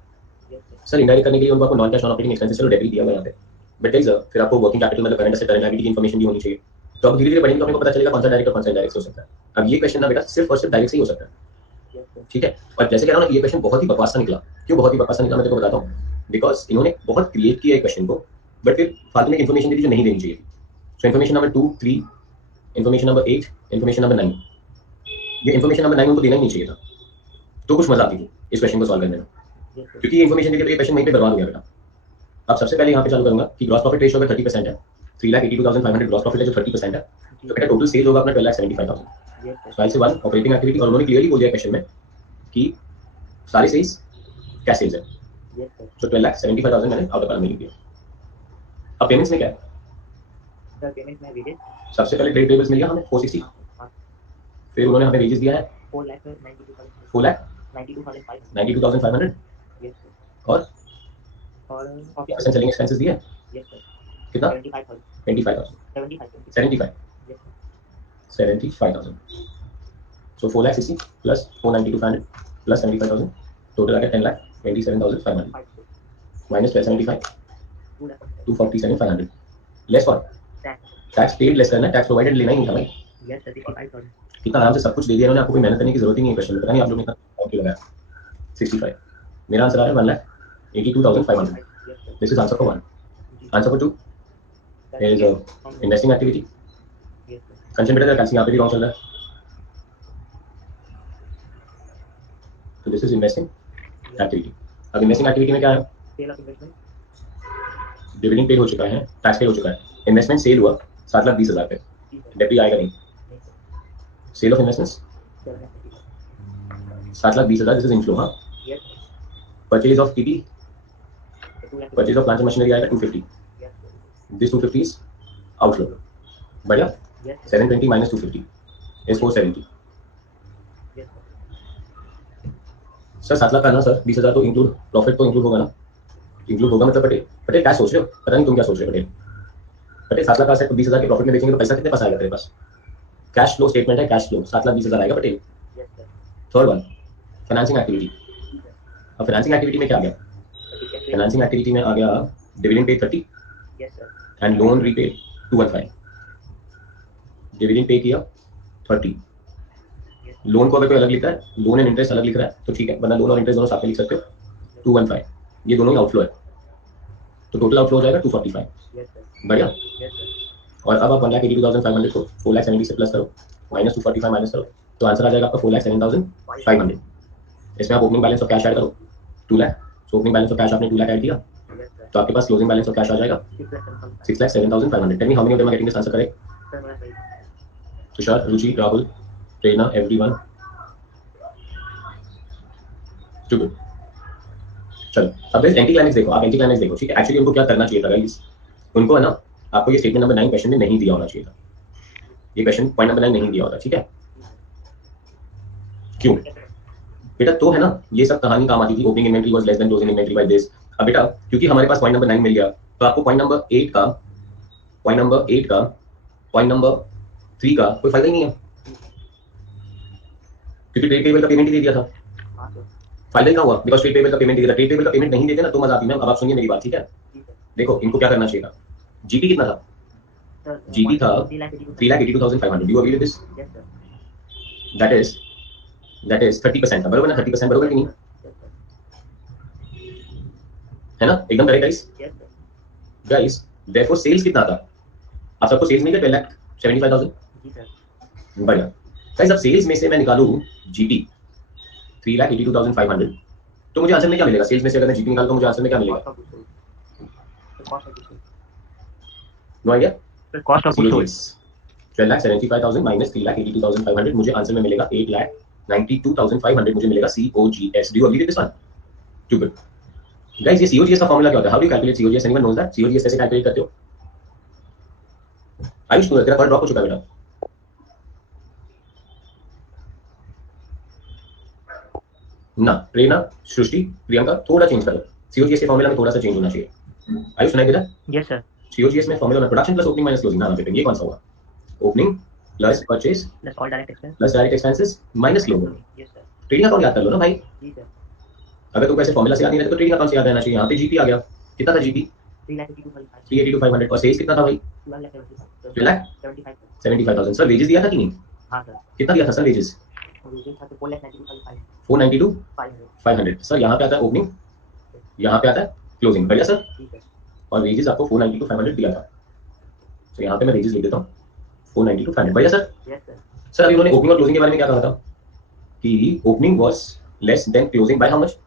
सर इनडायरेक्ट करने के लिए उनको आपको non cash non operating expenses चलो डेबिट दिया हुआ यहाँ पे, बट गाइस फिर आपको वर्किंग कैपिटल मतलब करंट एसेट करंट लायबिलिटी की इन्फॉर्मेशन भी होनी चाहिए। तो अब धीरे धीरे बढ़ेंगे तो आपको पता चलेगा कौन सा डायरेक्ट और कौन सा इनडायरेक्ट हो सकता है। अब ये क्वेश्चन ना बेटा सिर्फ और सिर्फ डायरेक्ट से ही हो सकता है, ठीक है। और जैसे कह रहा हूँ ना ये क्वेश्चन बहुत ही बकवास सा निकला। क्यों बहुत ही बकवास सा निकला मैं तेरे को बताता हूँ। बिकॉज इन्होंने बहुत क्रिएट किया है क्वेश्चन को, बट फिर फालतू में इन्फॉर्मेशन दी थी जो नहीं देनी चाहिए थी। So information number 2, 3, information number 8, information number 9, ये इन्फॉर्मेशन नंबर 9 उनको देना ही नहीं चाहिए था। तो कुछ मजा आती थी इस क्वेश्चन को सॉल्व करने में, क्योंकि ये इन्फॉर्मेशन देके तो ये क्वेश्चन वहीं पे बर्बाद हो गया बेटा। अब सबसे पहले यहाँ पे चालू करूंगा कि ग्रॉस प्रॉफिट रेशियो अगर 30% है, 3,82,500 ग्रॉस प्रॉफिट है जो 30% है, तो बेटा टोटल सेल होगा अपना 12,75,000। फाइल से 1 ऑपरेटिंग एक्टिविटी, और उन्होंने क्लियरली बोल दिया क्वेश्चन में कि सारे सेल्स कैश सेल्स है। तो 12,75,000 मैंने आउट ऑफ कॉलम में लिख दिया। अब पेमेंट्स में क्या है? सर पेमेंट में वेजेस सबसे पहले ट्रेड पेबल्स मिल गया हमें 460, फिर उन्होंने हमें वेजेस दिया है 4,92,500 और परसेंट सेलिंग एक्सपेंसेस दिए हैं कितना? 25,000 75,000। सो 4,60,000 प्लस 492,500 प्लस 75,000 टोटल आ गया 10,27,500 minus 1275 247,500 less for tax paid less करना है, टैक्स प्रोवाइडेड लेना ही नहीं था भाई। कितना आराम से सब कुछ दे दिया इन्होंने, आपको कोई मेहनत करने की जरूरत ही नहीं है क्वेश्चन में। पता नहीं आप लोग ने इतना क्यों लगाया। 65 मेरा आंसर आ रहा है 1,82,500। This is answer for 1। Answer for 2 is investing activity. Consent बेटा कैंसिल यहाँ पे भी रॉन्ग चल रहा है, तो दिस इज इन्वेस्टिंग एक्टिविटी। अब इन्वेस्टिंग एक्टिविटी में क्या है? डिविडेंड पेड हो चुका है, टैक्स पेड हो चुका है, इन्वेस्टमेंट सेल हुआ 7,20,000 पे, डेब्ट आएगा नहीं। Sale of investments 7,20,000, this is inflow. हाँ, purchase of TP, purchase of plant and machinery आएगा 250, दिस 250 इज आउटफ्लो। बढ़िया, 720 माइनस 250 इज 470। सर 7 लाख का ना सर 20,000 तो इंक्लूड प्रॉफिट तो इंक्लूड होगा ना? इंक्लूड होगा मतलब पटेल पटेल क्या सोच रहे हो? पता नहीं तुम क्या सोच रहे हो पटेल। पटेल 7 लाख का सेट 20,000 के प्रॉफिट में बेचेंगे तो पैसा कितने पास आएगा तेरे पास? कैश फ्लो स्टेटमेंट है, कैश फ्लो 7,20,000 आएगा Patel. Third one financing activity. अब फाइनेंसिंग एक्टिविटी में क्या आ गया? फाइनेंसिंग एक्टिविटी में आ गया dividend pay 30 and loan repaid 215। Dividend pay किया 30, लोन को अगर कोई अलग लिखा है, लोन एंड इंटरेस्ट अलग लिख रहा है तो ठीक है, वरना लोन और इंटरेस्ट दोनों साथ में लिख सकते हो। 215 ये दोनों ही आउटफ्लो है, तो टोटल आउटफ्लो हो जाएगा 245। बढ़िया। और अब आप 1,82,500 को 4,70,000 से प्लस करो, माइनस 245 माइनस करो, तो आंसर आ जाएगा आपका 4,07,500। इसमें आप opening balance of cash add करो 2 lakh. So opening balance of cash आपने 2 लाख ऐड किया, तो आपके पास क्लोजिंग बैलेंस ऑफ कैश आ जाएगा 6,07,500। Tell me how many of them are getting this answer correct? Tushar, Ruchi, Rahul, Prerna, everyone. Too good. चलो अब इस एंटी क्लाइमेक्स देखो, आप एंटी क्लाइमेक्स देखो, ठीक है। एक्चुअली उनको क्या करना चाहिए था गाइस, उनको है ना आपको ये स्टेटमेंट नंबर 9 क्वेश्चन में नहीं दिया होना चाहिए था। ये क्वेश्चन पॉइंट नंबर 9 नहीं दिया होता, ठीक है। क्यों बेटा? तो है ना ये सब कहानी काम आती थी, opening inventory was less than closing inventory by this. अब बेटा क्योंकि हमारे पास पॉइंट नंबर 9 मिल गया, तो आपको पॉइंट नंबर 8 का, पॉइंट नंबर 8 का, पॉइंट नंबर 3 का कोई फायदा ही नहीं है, क्योंकि ट्रेड पेबल का पेमेंट ही दे दिया था। फायदा ही क्या हुआ? बिकॉज ट्रेड पेबल का पेमेंट दे दिया। ट्रेड पेबल का पेमेंट नहीं देते ना तो मजा आती है। अब आप सुनिए मेरी बात, ठीक है। देखो इनको क्या करना चाहिए था, जीपी कितना था? जीपी था 3,82,500। Do you agree with this? That is 30% था, बरोबर ना? 30% बरोबर कि नहीं है ना? एकदम करेक्ट गाइस। देयरफॉर सेल्स कितना था? आप सबको सेल्स नहीं थे 12,75,000। बढ़िया गाइस। अब सेल्स में से मैं निकालूं जीपी 3,82,500 तो मुझे आंसर में क्या मिलेगा? सेल्स में से अगर मैं जीपी निकालूं तो मुझे आंसर में क्या मिलेगा? No idea. Cost of goods sold 12,75,000 minus 3,82,500 मुझे आंसर में मिलेगा 8,92,500 मुझे मिलेगा COGS. Do you agree with this one? Too good guys. ये COGS का फॉर्मूला क्या होता है? How do you calculate COGS? Anyone knows that? COGS कैसे कैलकुलेट करते हो? आयुष तेरा कॉल ड्रॉप हो चुका है बेटा. ना प्रेरणा, सृष्टि, प्रियंका थोड़ा चेंज करो. COGS के फॉर्मूला में थोड़ा सा चेंज होना चाहिए. आयुष सुनाई देता? Yes sir. COGS में फॉर्मूला में production plus opening minus closing. ना बेटा ये कौन सा हुआ? Opening plus purchase plus all direct expense plus direct expenses minus closing. Yes sir. Trading account याद कर लो ना भाई. जी सर. अगर तुमको ऐसे फॉर्मूला से याद नहीं रहता तो ट्रेडिंग अकाउंट से याद रहना चाहिए. यहाँ पे जीपी आ गया. कितना था जीपी? 382,500 और सेल्स कितना था भाई? 3,75,000. सर वेजेस दिया था कि नहीं? हाँ सर. कितना दिया था सर वेजेस? 492,500. सर यहाँ पे आता है ओपनिंग, यहाँ पे आता है क्लोजिंग. बढ़िया सर. और वेजेस आपको 492,500 दिया था. तो यहाँ पे मैं वेजेस लिख देता हूँ 492,500. बढ़िया सर. सर अभी उन्होंने ओपनिंग और क्लोजिंग के बारे में क्या कहा था कि opening was less than closing by how much?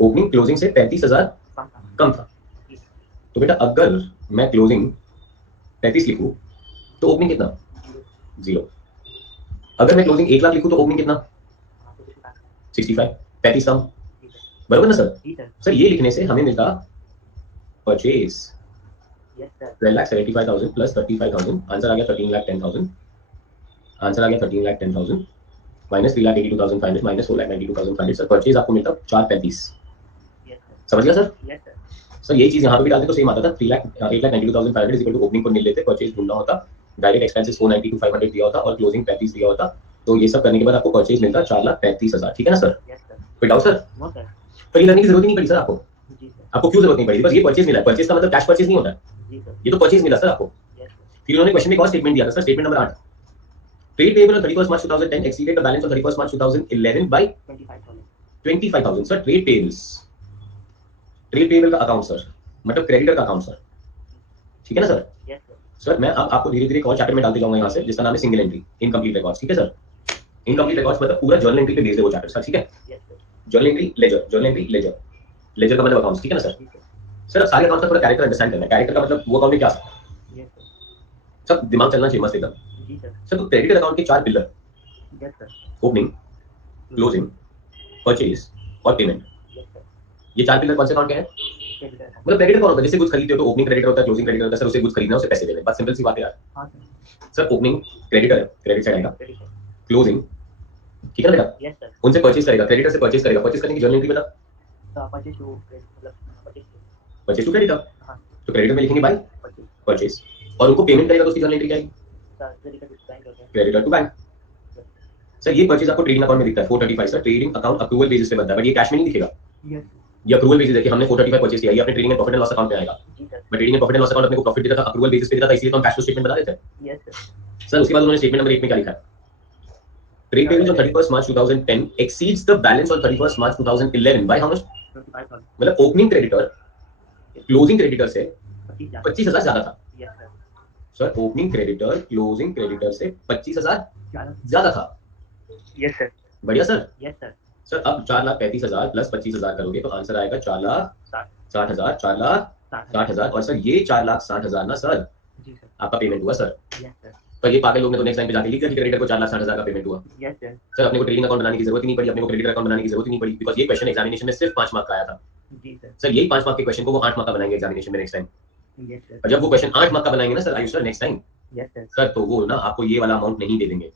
Opening closing से 35,000 कम था. तो बेटा अगर मैं क्लोजिंग 35 लिखूं तो ओपनिंग कितना? 0. अगर मैं क्लोजिंग 1 लाख लिखूं तो ओपनिंग कितना? 65. 35 कम. बराबर ना सर? सर ये लिखने से हमें मिलता परचेज 12,75,000 प्लस 35,000. आंसर आ गया 13,10,000. आंसर आ गया 13,10,000 माइनस 3,82,500 माइनस 4,92,500. सर परचेज आपको मिलता 435. समझ गया सर? सर यही चीज यहाँ पे भी डालते तो सेम आता था. 8,92,500 इक्वल टू ओपनिंग को मिल लेते, परचेज ढूंढना होता, डायरेक्ट एक्सपेंसेस 492,500 दिया होता और क्लोजिंग 35 दिया होता. तो ये सब करने के बाद आपको परचेज मिलता 4,35,000. ठीक है ना सर? कोई डाउट सर? पर ये करने की जरूरत ही नहीं पड़ी सर आपको. आपको क्यों जरूरत नहीं पड़ी? बस ये परचेज मिला है. परचेज का मतलब कैश परचेज नहीं होता है. ये तो परचेज मिला सर आपको. फिर उन्होंने क्वेश्चन में एक और स्टेटमेंट दिया था sir. Statement number 8. Trade payable on 31st March 2010 exceeded the balance on 31st March 2011 by 25,000. Sir trade payable का अकाउंट सर मतलब क्रेडिटर का अकाउंट सर. ठीक है ना सर? सर मैं अब आपको धीरे धीरे एक और चैप्टर में डालते जाऊंगा यहाँ से जिसका नाम है सिंगल एंट्री इनकम्प्लीट रिकॉर्ड्स. ठीक है सर? इनकम्प्लीट रिकॉर्ड्स मतलब पूरा जर्नल एंट्री पे बेस्ड है वो चैप्टर सर. ठीक है? Journal entry ledger, journal entry ledger, ledger का मतलब अकाउंट्स. ठीक है ना सर? सर अब सारे अकाउंट्स का थोड़ा कैरेक्टर अंडरस्टैंड करना है. कैरेक्टर का मतलब वो अकाउंट में क्या सकता है. सब दिमाग चलना चाहिए मस्त एकदम. सर तो क्रेडिटर अकाउंट के 4 पिलर ओपनिंग, क्लोजिंग, परचेज और पेमेंट. ये 4 पिलर कौन से अकाउंट के हैं? मतलब क्रेडिटर कौन होता है? जैसे कुछ खरीदते हो तो ओपनिंग क्रेडिटर होता है, क्लोजिंग क्रेडिटर होता है. सर उसे कुछ खरीदना है उसे पैसे देने. बस सिंपल सी बात है यार. सर ओपनिंग क्रेडिटर है, क्रेडिट साइड आएगा. क्लोजिंग ठीक है ना बेटा? उनसे परचेज करेगा, क्रेडिटर से परचेज करेगा. परचेज करने की जर्नल एंट्री बता. Purchase to creditor. तो क्रेडिटर में लिखेंगे बाय परचेज और उनको पेमेंट करेगा तो उसकी जर्नल एंट्री क्या आएगी? Creditor to bank. सर ये परचेज आपको ट्रेडिंग अकाउंट में दिखता है 435. Sir trading account approval basis पे बनता है बट ये कैश में नहीं दिखेगा. ये अप्रूवल बेसिस है कि हमने 435 परचेज किया. ये अपने trading and profit and loss account में आएगा. But trading and profit and loss account अपने को प्रॉफिट देता था, अप्रूवल बेसिस पे देता था, इसलिए तो हम कैश फ्लो स्टेटमेंट बता देते हैं. सर उसके बाद उन्होंने स्टेटमेंट नंबर 8 में क्या लिखा है? Trade payables on 31st March 2010 exceeds the balance on 31st March 2011 by how much? मतलब ओपनिंग क्रेडिटर क्लोजिंग क्रेडिटर से 25,000 ज्यादा था. Sir opening creditor closing creditor से 25,000 ज्यादा था. Yes sir. बढ़िया सर. Yes sir. सर अब 4,35,000 प्लस 25,000 करोगे तो आंसर आएगा 4,60,000. 4,60,000 और सर ये 4,60,000 ना सर आपका पेमेंट हुआ सर. पर ये पागल लोग ने तो नेक्स्ट टाइम पे जाके लिख दिया कि क्रेडिटर को 4,60,000 का पेमेंट हुआ. सर अपने को ट्रेडिंग अकाउंट बनाने की जरूरत ही नहीं पड़ी, अपने को क्रेडिटर अकाउंट बनाने की जरूरत ही नहीं पड़ी बिकॉज़ ये क्वेश्चन एग्जामिनेशन में सिर्फ 5 मार्क का आया था. सर यही 5 मार्क के क्वेश्चन को वो 8 मार्क का बनाएंगे एग्जामिनेशन में नेक्स्ट टाइम. और जब वो क्वेश्चन 8 मार्क का बनाएंगे ना sir Ayush sir next time sir तो वो ना आपको ये वाला अमाउंट नहीं दे देंगे.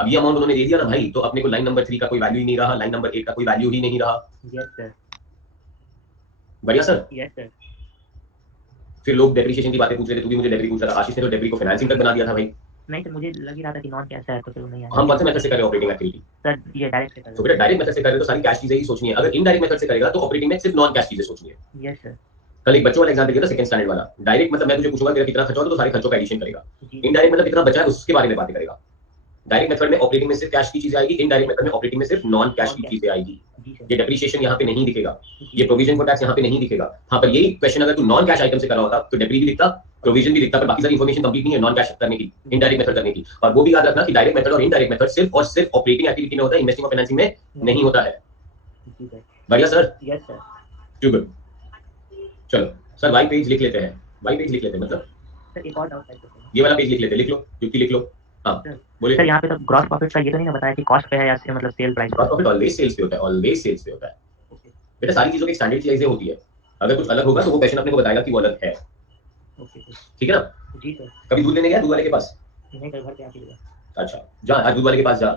अब ये अमाउंट उन्होंने दे दिया ना भाई तो अपने को लाइन नंबर 3 का कोई वैल्यू ही नहीं रहा, लाइन नंबर 8 का कोई वैल्यू ही नहीं रहा. बढ़िया सर. फिर लोग डेप्रिसिएशन की बातें पूछ रहे थे. तू भी मुझे डेप्री पूछ रहा था. आशीष ने तो डेप्री को फाइनेंसिंग तक बना दिया था भाई. नहीं तो मुझे लग ही रहा था कि नॉन कैश है तो फिर नहीं आया. हम कौन से मेथड से कर रहे हैं ऑपरेटिंग एक्टिविटी? सर ये डायरेक्ट से कर रहे तो बेटा डायरेक्ट मेथड से कर रहे हो तो सारी कैश चीजें ही सोचनी है. अगर इनडायरेक्ट मेथड से करेगा तो ऑपरेटिंग में सिर्फ नॉन कैश चीजें सोचनी है. Yes sir. कल एक बच्चों वाला एग्जाम दिया था सेकंड स्टैंडर्ड वाला. डायरेक्ट मतलब मैं तुझे पूछूंगा तेरा कितना खर्चा हो तो सारे खर्चों का एडिशन करेगा. इनडायरेक्ट मतलब कितना बचा है उसके बारे में बातें करेगा. डायरेक्ट मेथड में ऑपरेटिंग में सिर्फ कैश की चीजें आएगी, इनडायरेक्ट मेथड में ऑपरेटिंग में सिर्फ नॉन कैश की चीजें आएगी. ये डेप्रिसिएशन यहाँ पे नहीं दिखेगा, ये प्रोविजन फॉर टैक्स यहाँ पे नहीं दिखेगा. हाँ पर यही क्वेश्चन अगर तू नॉन कैश आइटम से कर रहा होता तो डेप्री भी दिखता, प्रोविजन भी दिखता, पर बाकी सारी इन्फॉर्मेशन कंप्लीट नहीं है नॉन कैश करने की, इनडायरेक्ट मेथड करने की. और वो भी याद रखना कि डायरेक्ट मेथड और इनडायरेक्ट मेथड सिर्फ और सिर्फ ऑपरेटिंग एक्टिविटी में होता है, इन्वेस्टिंग और फाइनेंसिंग में नहीं होता है. जी सर। बढ़िया sir, yes sir. Too good. चलो सर, वाई पेज लिख लेते हैं, वाई पेज लिख लेते हैं, मतलब सर एक और डाउट है सर। ये वाला पेज लिख लेते हैं, लिख लो, युक्ति लिख लो। हाँ सर बोलिए। सर यहाँ पे तो ग्रॉस प्रॉफिट का ये तो नहीं ना बताया कि कॉस्ट पे है या मतलब sale price gross profit always sales पे होता है, ऑलवेज सेल्स पे होता है ओके बेटा। सारी चीजों की स्टैंडर्ड चीजें होती है, अगर कुछ अलग होगा तो वो क्वेश्चन अपने को बताएगा कि वो अलग है, ओके सर। ठीक है ना। जी सर। कभी दूध लेने गया दूध वाले के पास? नहीं सर, घर पे आके लगा। अच्छा, जा आज दूध वाले के पास जा,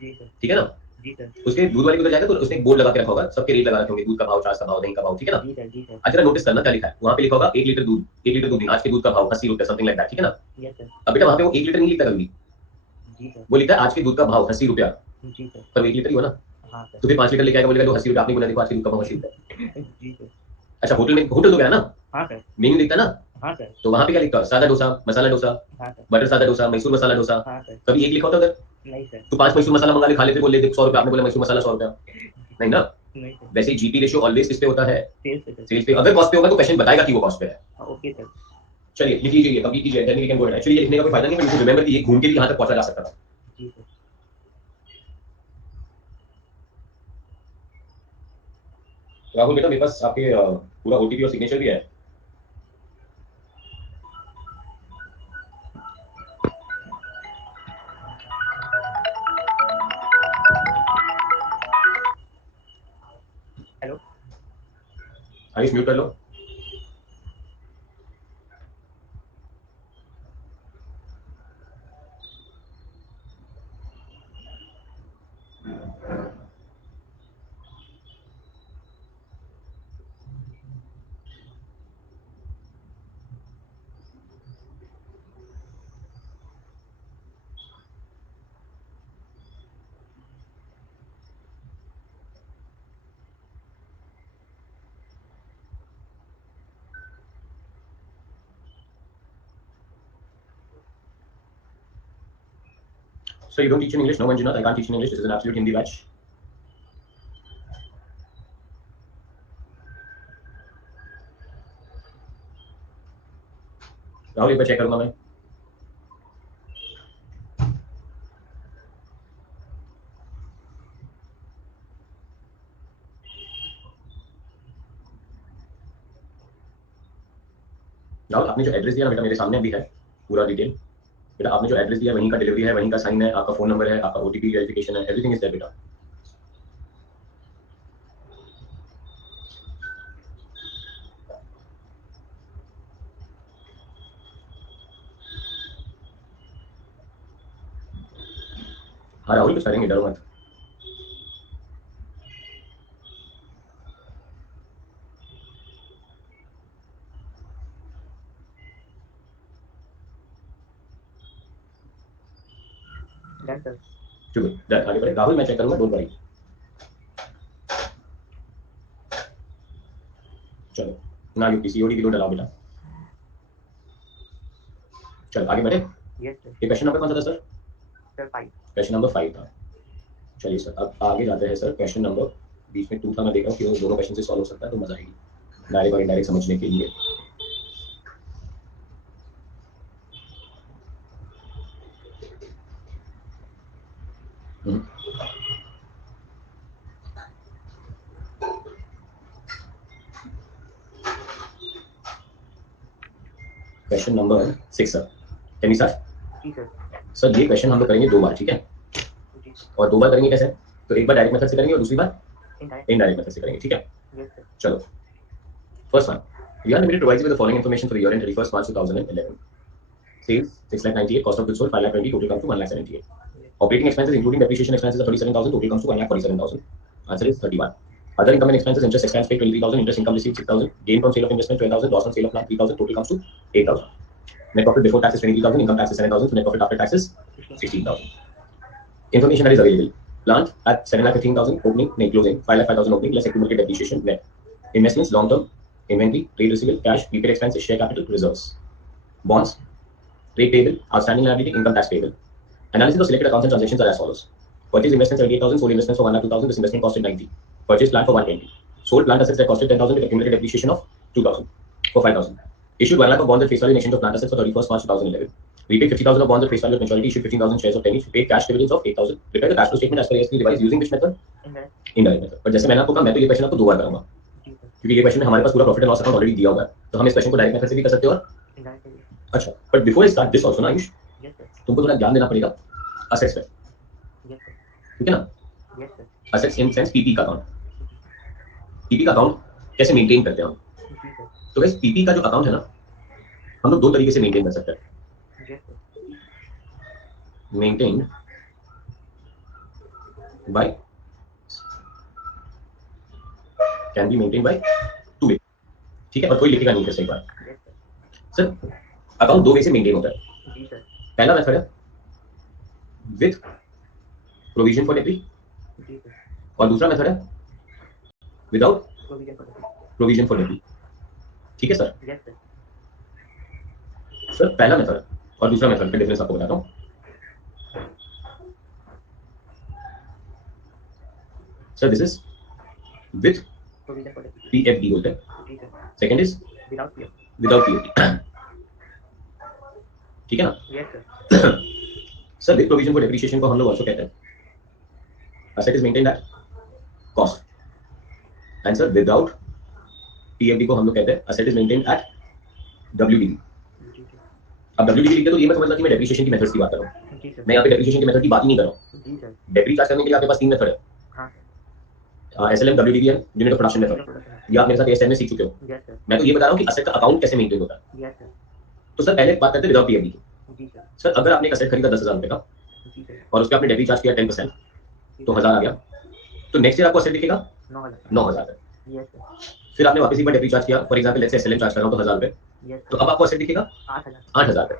जी सर। ठीक है ना। जी सर। उसके दूध वाले को उधर जाएगा तो उसने एक बोर्ड लगा के रखा होगा, सबके रेट लगा रखे होंगे, दूध का भाव, छाछ का भाव, दही का भाव, ठीक है ना। जी सर। जी सर। आज जरा नोटिस करना क्या लिखा है वहां पे, लिखा होगा 1 लीटर दूध, 1 लीटर दूध नहीं, आज के दूध का भाव 80 रुपए, समथिंग लाइक दैट, ठीक है ना। Yes sir. अब बेटा वहां पे वो 1 लीटर नहीं लिखता कभी, जी सर। वो लिखता है आज के दूध का भाव 80 रुपया, जी सर। पर वो 1 लीटर ही हो ना। हाँ सर। तो फिर 5 लीटर लेके आएगा, बोलेगा लो 80 रुपया, आपने बोला देखो आज के दूध का भाव 80 रुपया। जी सर। अच्छा होटल में, होटल तो गया ना, हाँ सर। मेन्यू दिखता है ना, हाँ सर। तो वहां पे क्या लिखता है, सादा डोसा, मसाला डोसा, हाँ सर। बटर सादा डोसा, मैसूर मसाला डोसा, हाँ सर। कभी एक लिखा होता उधर? नहीं सर। तो 5 मैसूर मसाला मंगा ले, खा लेते, बोल लेते 100 रुपया, आपने बोला मैसूर मसाला 100 रुपया, नहीं ना। नहीं सर। वैसे ही जीपी रेशियो ऑलवेज किस पे होता है, सेल्स पे सर। सेल्स पे। अगर कॉस्ट पे होगा तो क्वेश्चन बताएगा कि वो कॉस्ट पे है। Okay sir. चलिए लिख लीजिए, कंप्लीट कीजिए, then we can go ahead. Actually ये लिखने का कोई फायदा नहीं, बट यू रिमेंबर कि ये घूम के भी यहां तक पहुंचा जा सकता था। जी सर। राहुल बेटा, मेरे पास आपके पूरा ओटीपी और सिग्नेचर भी है। हेलो। आयुष म्यूट कर लो। So you don't teach in English? No, Manjunath, I can't teach in English. This is an absolute Hindi batch. Rahul एक बार चेक करूंगा मैं। राहुल आपने जो एड्रेस दिया ना बेटा, मेरे सामने अभी है पूरा डिटेल। बेटा आपने जो एड्रेस दिया वहीं का डिलीवरी है, वहीं का साइन है, आपका फोन नंबर है, आपका ओटीपी वेरिफिकेशन है, एवरीथिंग इज देयर बेटा। हाँ राहुल कुछ करेंगे, डरो मत। Done sir. ठीक है डन, आगे बढ़े। राहुल मैं चेक करूंगा, डोंट वरी। चलो ना यू पीसीओडी की डोंट अलाउ बेटा। चलो आगे बढ़े। Yes sir. ये क्वेश्चन नंबर कौन सा था सर? सर 5। क्वेश्चन नंबर 5 था। चलिए सर अब आगे जाते हैं सर। क्वेश्चन नंबर बीच में 2 था, मैं देख रहा हूँ कि वो दोनों क्वेश्चन से सॉल्व हो सकता है, तो मजा आएगी डायरेक्ट और इनडायरेक्ट समझने के लिए। Question number 6 sir, can we start? जी सर। सर ये क्वेश्चन हम लोग करेंगे 2 बार, ठीक है। जी और 2 बार करेंगे कैसे? तो एक बार डायरेक्ट मेथड से करेंगे और दूसरी बार इनडायरेक्ट। इनडायरेक्ट मेथड से करेंगे, ठीक है। Yes sir. चलो first one, Yarn Limited provides you with the following information for the year end 31st March 2011. Sales 6,98,000, cost of goods sold 5,20,000, total comes to 1,78,000. Operating expenses including depreciation expenses are 37,000, total comes to 1,47,000. Answer is 31. Other income and expenses, interest expense paid 23,000, interest income received 6,000, gain from sale of investment 12,000, loss on sale of plant 3,000, total comes to 8,000. Net profit before tax is 23,000, income tax is 7,000, so net profit after tax is 16,000. Information that is available: plant at 7,15,000 opening, net closing 5,05,000 opening, less accumulated depreciation net. Investments long term, inventory, trade receivable, cash, prepaid expenses, share capital, reserves. Bonds, trade payable, outstanding liability, income tax payable. Analysis of selected accounts and transactions are as follows: purchase investments 78,000, sold investments for 1,02,000, this investment costed 90. Purchase plant for 120. Sold plant assets that costed 10,000 with accumulated depreciation of 2,000 for 5,000. Issued 1 lakh of bonds at face value in exchange of plant assets for 31st March 2011. repaid 50,000 of bonds at face value at maturity, issued 15,000 shares of penny, paid cash dividends of 8,000. Prepare the cash flow statement as per ASP device using which method? Indirect method. पर जैसे मैंने आपको कहा, मैं तो ये क्वेश्चन आपको 2 बार करूंगा, क्योंकि ये क्वेश्चन में हमारे पास पूरा profit and loss account already दिया हुआ है, तो हम इस क्वेश्चन को डायरेक्ट मेथड से भी कर सकते हो। अच्छा, but before I start this also ना आयुष, तुमको थोड़ा ध्यान देना पड़ेगा असेट्स पे, ठीक है ना? असेट्स इन सेंस पीपी का अकाउंट। पीपी का अकाउंट कैसे मेंटेन करते हैं हम? तो गाइस पीपी का जो अकाउंट है ना, हम लोग 2 तरीके से मेंटेन कर सकते हैं। Maintain by, can be maintain by 2 वे, ठीक है? और कोई लिखेगा नहीं फिर से एक बार। सर अकाउंट 2 वे से मेंटेन होता है। पहला मेथड है विथ प्रोविजन फॉर डेब्री, और दूसरा मेथड है विदाउट प्रोविजन फॉर डेब्री, ठीक है सर? सर पहला मेथड और दूसरा मेथड का डिफरेंस आपको बताता हूँ। Sir this is with PFD बोलते हैं, सेकंड इज विदाउट पीएफडी, ठीक है ना? Sir with provision for depreciation को हम लोग ऑल्सो कहते हैं asset is maintained at cost, and sir without PFD को हम लोग कहते हैं asset is maintained at WDV। अब WDV लिखते तो ये मत समझना कि मैं डेप्रिसिएशन की मेथड्स की बात कर रहा हूँ, मैं यहाँ पे डेप्रिसिएशन की मेथड की बात ही नहीं कर रहा हूँ। डेप्री चार्ज करने के लिए आपके पास 3 मेथड है, SLM, WDV and unit of production method. ये आप मेरे साथ ASM में सीख चुके हो। मैं तो ये बता रहा हूँ कि asset का अकाउंट कैसे मेंटेन होता है। तो सर पहले बात करते हैं विदाउट PFD की। सर अगर आपने एक asset खरीदा 10,000 रुपए का और उसके आपने डेप्री चार्ज किया 10%, तो 1000 आ गया, तो नेक्स्ट ईयर आपको असेट दिखेगा 9,000। फिर आपने वापस एक बार डेप्री चार्ज किया, for example let's say SLM charge कर रहा हूं तो 1000 रुपए, तो अब आपको असेट दिखेगा 8,000 रुपए।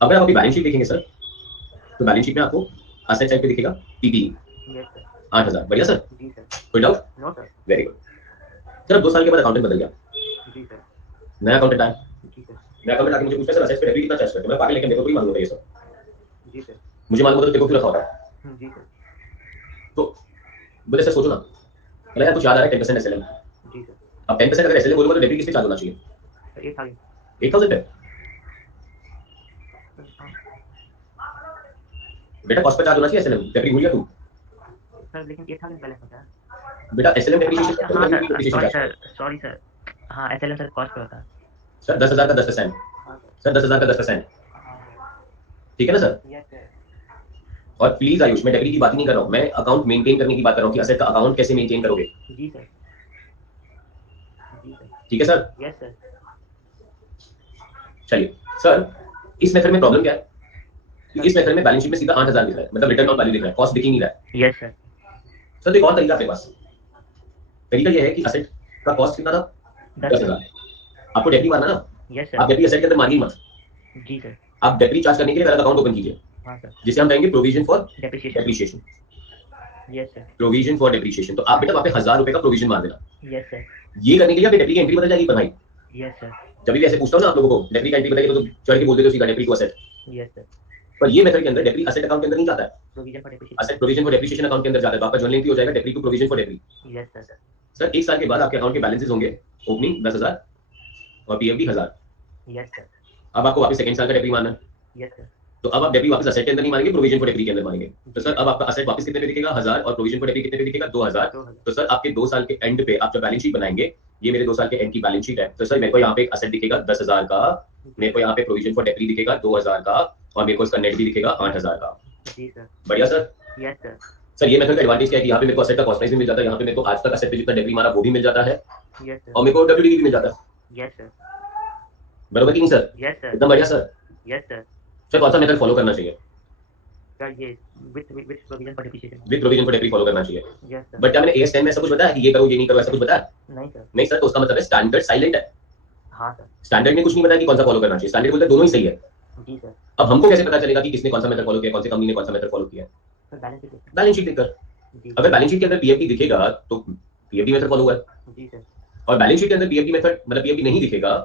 अगर आप अपनी बैलेंस शीट देखेंगे सर, तो बैलेंस शीट में आपको असेट साइड पे दिखेगा पीपी 8,000। बढ़िया सर, कोई डाउट? Very good. सर अब 2 साल के बाद अकाउंटेंट बदल गया, नया अकाउंटेंट आया, नया अकाउंटेंट आके मुझे पूछता है सर असेट पे डेप्री कितना चार्ज करते हैं? मैं पागल, लेकिन देखो कोई मालूम होता है ये सब, मुझे मालूम होता है, देखो क्यों रखा होता है। तो बोले सर सोचो ना, अरे यार कुछ याद आ रहा है 10% एसएलएम, अब 10% अगर एसएलएम बोलूंगा तो डेप्री किस पे चार्ज होना चाहिए? 8,000 पे। बेटा कॉस्ट पे चार्ज होना चाहिए एसएलएम, डेप्री भूल गया तू? सर लेकिन 8,000 बैलेंस होता है बेटा एसएलएम डेप्रिसिएशन सॉरी सर, हाँ एसएलएम सर कॉस्ट पे होता है सर 10,000 का 10%, सर 10,000 का 10%, ठीक है ना सर? और प्लीज आयुष, मैं डेप्री की बात नहीं कर रहा हूँ, मैं अकाउंट मेंटेन करने की बात कर रहा हूँ कि असेट का अकाउंट कैसे मेंटेन करोगे। जी सर, ठीक है सर? Yes sir. चलिए सर, इस मेथड में प्रॉब्लम क्या है? इस मेथड में बैलेंस शीट में सीधा 8,000 दिख रहा है, मतलब रिटर्न ऑन वैल्यू दिख रहा है, कॉस्ट दिख ही नहीं रहा है। Yes sir. सर एक और तरीका आपके पास, तरीका ये है कि असेट का कॉस्ट कितना था? 10,000। आपको डेप्री मारना ना? Yes sir. आप डेप्री असेट के अंदर मारिए मत। जी सर। आप डेप्री चार्ज करने के लिए पहले अकाउंट ओपन कीजिए, हाँ सर, जिसे हम कहेंगे provision for depreciation. Yes sir. Provision for depreciation. तो आप बेटा वहाँ पे 1,000 रुपए का प्रोविजन मार देना। Yes sir. ये करने के लिए आपकी डेप्री की एंट्री बदल जाएगी पर भाई। Yes sir. जब भी ऐसे पूछता हूँ ना आप लोगों को डेप्री का एंट्री बताइए तो चढ़ के बोल देते हो सीधा डेप्री को असेट। Yes sir. पर ये मेथड के अंदर डेप्री असेट अकाउंट के अंदर नहीं जाता है, provision for depreciation. Asset provision for depreciation account के अंदर जाता है। तो आपका जर्नल एंट्री हो जाएगा depre to provision for depre. Yes sir. Sir 1 साल के बाद आपके अकाउंट के बैलेंसेस होंगे, ओपनिंग 10,000 और पीएफडी 1,000। Yes sir. अब आपको वापस सेकंड साल का डेप्री मारना है। Yes sir. तो अब आप डेप्री वापस असेट के अंदर नहीं मारेंगे, प्रोविजन फॉर डेप्री के अंदर मारेंगे। तो सर अब आपका असेट वापस कितने पे दिखेगा? 1,000, और प्रोविजन फॉर डेप्री कितने पे दिखेगा? 2,000। तो सर आपके 2 साल के एंड पे आप जब बैलेंस शीट बनाएंगे, ये मेरे 2 साल के एंड की बैलेंस शीट है, तो सर मेरे को यहाँ पे एक असेट दिखेगा 10,000 का, मेरे को यहाँ पे प्रोविजन फॉर डेप्री दिखेगा 2,000 का, और मेरे को इसका नेट भी दिखेगा 8,000 का। जी सर। बढ़िया सर? Yes sir. सर ये मेथड का एडवांटेज क्या है कि यहाँ पे मेरे को असेट का कॉस्ट प्राइस भी मिल जाता है, यहाँ पे मेरे को आज तक असेट पे जितना डेप्री मारा वो भी मिल जाता है, यस सर। और मेरे को डब्ल्यूडीवी भी मिल जाता है। Yes sir. बरोबर कि नहीं सर? Yes sir. एकदम बढ़िया सर। Yes sir. सर कौन सा मेथड फॉलो करना चाहिए? सर ये with provision for depreciation. With provision for depre follow करना चाहिए। Yes sir. बट क्या मैंने AS10 में ऐसा कुछ बताया कि ये करो ये नहीं करो, ऐसा कुछ बताया? नहीं सर। नहीं सर, तो उसका मतलब है स्टैंडर्ड साइलेंट है। हाँ सर। स्टैंडर्ड ने कुछ नहीं बताया कि कौन सा फॉलो करना चाहिए, स्टैंडर्ड बोलता है दोनों ही सही है। जी सर। अब हमको कैसे पता चलेगा कि किसने कौन सा मेथड फॉलो किया, कौन सी कंपनी ने कौन सा मेथड फॉलो किया? सर बैलेंस शीट देखकर। बैलेंस शीट देखकर। जी अगर बैलेंस शीट के अंदर पीएफडी दिखेगा तो पीएफडी मेथड फॉलो हुआ है, जी सर। और बैलेंस शीट के अंदर पीएफडी मेथड मतलब पीएफडी नहीं दिखेगा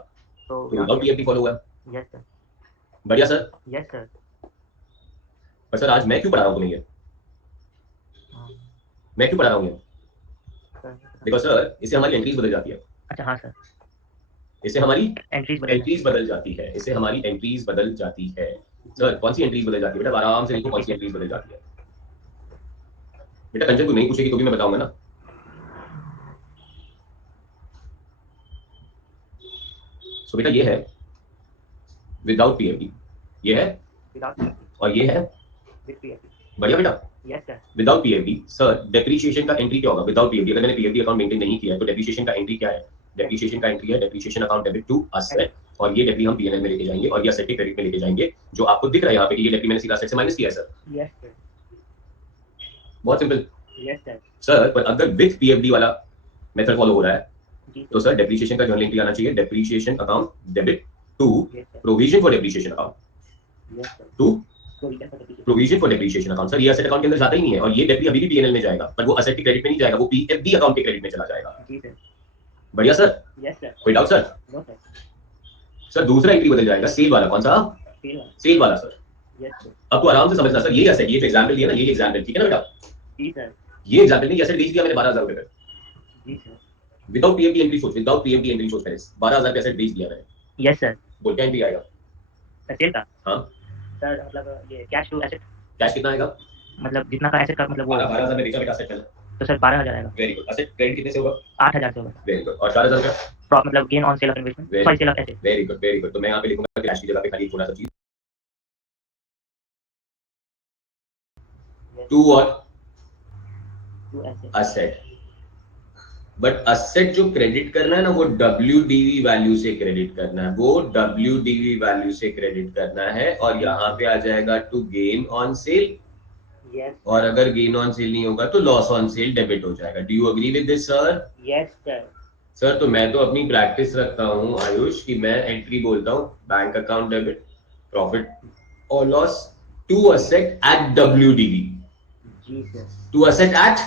तो तो विदाउट पीएफडी फॉलो हुआ है। Yes sir. बढ़िया सर। Yes sir. पर सर आज मैं क्यों पढ़ा रहा हूँ तुम्हें ये? मैं क्यों पढ़ा रहा हूँ ये? देखो सर, इससे हमारी एंट्रीज बदल जाती है। अच्छा हाँ सर। इससे हमारी एंट्रीज एंट्रीज बदल जाती है, इससे हमारी एंट्रीज बदल जाती है। सर कौन सी एंट्रीज बदल जाती है बेटा, आराम से लिखो कौन सी एंट्रीज बदल जाती है। बेटा कंचन तू नहीं पूछेगी तो भी मैं बताऊंगा ना। सो बेटा ये है विदाउट पीएफडी, ये है और ये है बढ़िया बेटा। Yes sir. Without PFD sir depreciation का एंट्री क्या होगा विदाउट पीएफडी? अगर मैंने पीएफडी अकाउंट मेंटेन नहीं किया है तो डेप्रिसिएशन का एंट्री क्या है? डेप्रिसिएशन का एंट्री है depreciation account debit to asset, और ये डेप्री हम पीएनएल में लेके जाएंगे और ये असेट के क्रेडिट में लेके जाएंगे। जो आपको दिख रहा है यहाँ पे कि ये डेप्री मैंने सीधा असेट से माइनस किया है सर। Yes sir. बहुत सिंपल यस सर। सर। पर अगर विद पीएफडी वाला मेथड फॉलो हो रहा है जी तो सर डेप्रिसिएशन का जर्नल एंट्री आना चाहिए depreciation account debit to yes sir. Provision for depreciation account yes sir. To provision for depreciation. Provision for depreciation account. Sir ये असेट अकाउंट के अंदर जाता ही नहीं है और ये डेप्री अभी भी पीएनएल में जाएगा, पर वो असेट के क्रेडिट में नहीं जाएगा, वो पीएफडी अकाउंट के क्रेडिट में चला जाएगा। जी सर। बढ़िया सर। Yes sir. कोई doubt sir? No sir. Sir दूसरा एंट्री बदल जाएगा सेल वाला। कौन सा? सेल वाला सर। Yes sir. अब तो आराम से समझना सर, ये असेट, ये जो एग्जांपल दिया ना, ये एग्जांपल ठीक है ना बेटा? जी सर। ये एग्जांपल नहीं, असेट बेच दिया मैंने 12,000 रुपए पे। जी सर। विदाउट पीएफडी एंट्री सोच, विदाउट पीएफडी एंट्री सोच पहले 12,000 पे असेट बेच दिया मैंने। Yes sir. बोल क्या एंट्री आएगा? सेल का? हाँ सर मतलब ये कैश टू एसेट, कैश कितना आएगा? मतलब जितना का एसेट का मतलब वो 12,000 में बेचा बेटा असेट पहले। तो सर 12,000 आएगा। Very good. असेट क्रेडिट कितने से होगा? 8,000 से होगा। Very good. और 4,000 रुपया मतलब gain on sale of investment, sorry sale of asset. Very good very good. तो मैं यहाँ पे लिखूंगा कैश की जगह पे खाली एक छोटा सा चीज टू और to asset. Asset. But asset जो क्रेडिट करना है ना वो WDV वैल्यू से क्रेडिट करना है, वो WDV वैल्यू से क्रेडिट करना है और यहाँ पे आ जाएगा to gain on sale. Yes. और अगर गेन ऑन सेल नहीं होगा तो लॉस ऑन सेल डेबिट हो जाएगा। Do you agree with this sir? Yes sir. Sir तो मैं तो अपनी प्रैक्टिस रखता हूँ आयुष कि मैं एंट्री बोलता हूँ बैंक अकाउंट डेबिट प्रॉफिट और loss to asset at WDV। जी sir. To asset at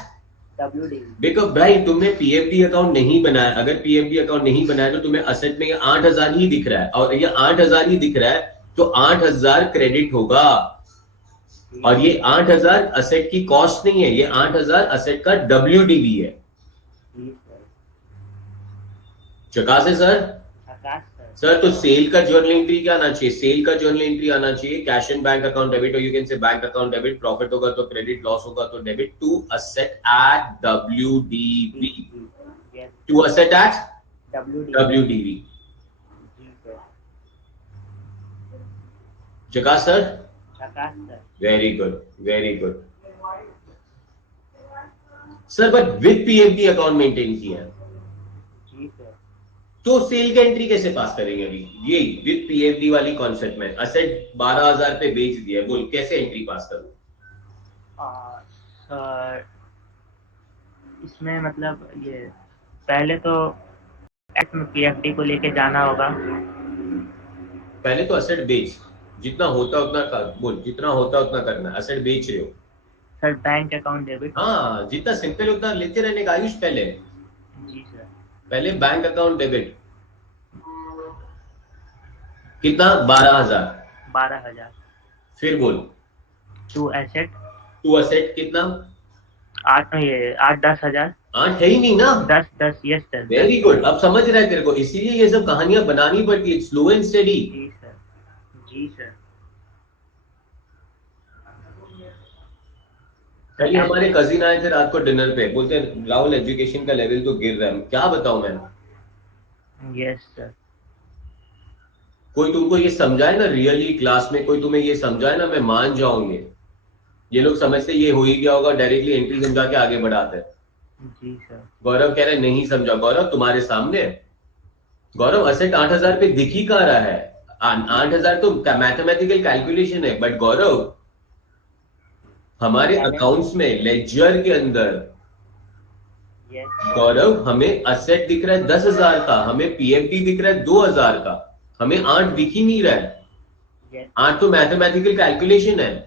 WDV। देखो भाई तुमने पीएफडी अकाउंट नहीं बनाया, अगर पीएफडी अकाउंट नहीं बनाया तो तुम्हें असेट में ये 8,000 ही दिख रहा है और ये 8,000 ही दिख रहा है तो 8,000 क्रेडिट होगा और ये 8,000 असेट की कॉस्ट नहीं है, ये 8,000 असेट का WDV है। जी सर। चकास है सर? आकाश सर। सर तो सेल का जर्नल एंट्री क्या आना चाहिए? सेल का जर्नल एंट्री आना चाहिए cash and bank account debit, और you can say bank account debit, profit होगा तो क्रेडिट, लॉस होगा तो debit to asset at WDV। Yes. To asset at WDV। WDV। जी सर। चकास sir? Akash sir. Very good very good sir. But with PFD account maintain किया है जी सर। तो सेल का एंट्री कैसे पास करेंगे? अभी ये विद पीएफडी वाली कॉन्सेप्ट में असेट 12,000 पे बेच दिया है, बोल कैसे एंट्री पास करूं? सर इसमें मतलब ये पहले तो एक्ट में पीएफडी को लेके जाना होगा। पहले तो असेट बेच, जितना होता उतना कर, बोल जितना होता उतना करना। असेट बेच रहे हो सर बैंक अकाउंट डेबिट। हाँ, जितना सिंपल उतना लेते रहने का आयुष। पहले जी सर। पहले बैंक अकाउंट डेबिट कितना? 12,000। 12,000। फिर बोल टू एसेट टू असेट कितना? 8-10,000। 8 है ही नहीं ना। 10 यस सर। Very good. अब समझ रहा है तेरे को, इसीलिए ये सब कहानियां बनानी पड़ती है, स्लो एंड स्टेडी। जी सर। जी सर। कल हमारे कजिन आए थे रात को डिनर पे, बोलते हैं राहुल एजुकेशन का लेवल तो गिर रहा है। क्या बताऊं मैं? Yes sir. कोई तुमको ये समझाए ना रियली क्लास में, कोई तुम्हें ये समझाए ना, मैं मान जाऊंगे। ये लोग समझते ये हो ही गया होगा, डायरेक्टली एंट्री समझा के आगे बढ़ाते हैं। जी सर। गौरव कह रहे नहीं समझा। गौरव तुम्हारे सामने, गौरव असेट 8,000 पे दिख ही कहा रहा है। 8,000 तो मैथमेटिकल कैलकुलेशन है, बट गौरव हमारे अकाउंट्स में लेजर के अंदर यस गौरव हमें असेट दिख रहा है 10,000 का, हमें पीएफडी दिख रहा है 2,000 का, हमें 8 दिख ही नहीं रहा है। यस 8 तो मैथमेटिकल कैलकुलेशन है।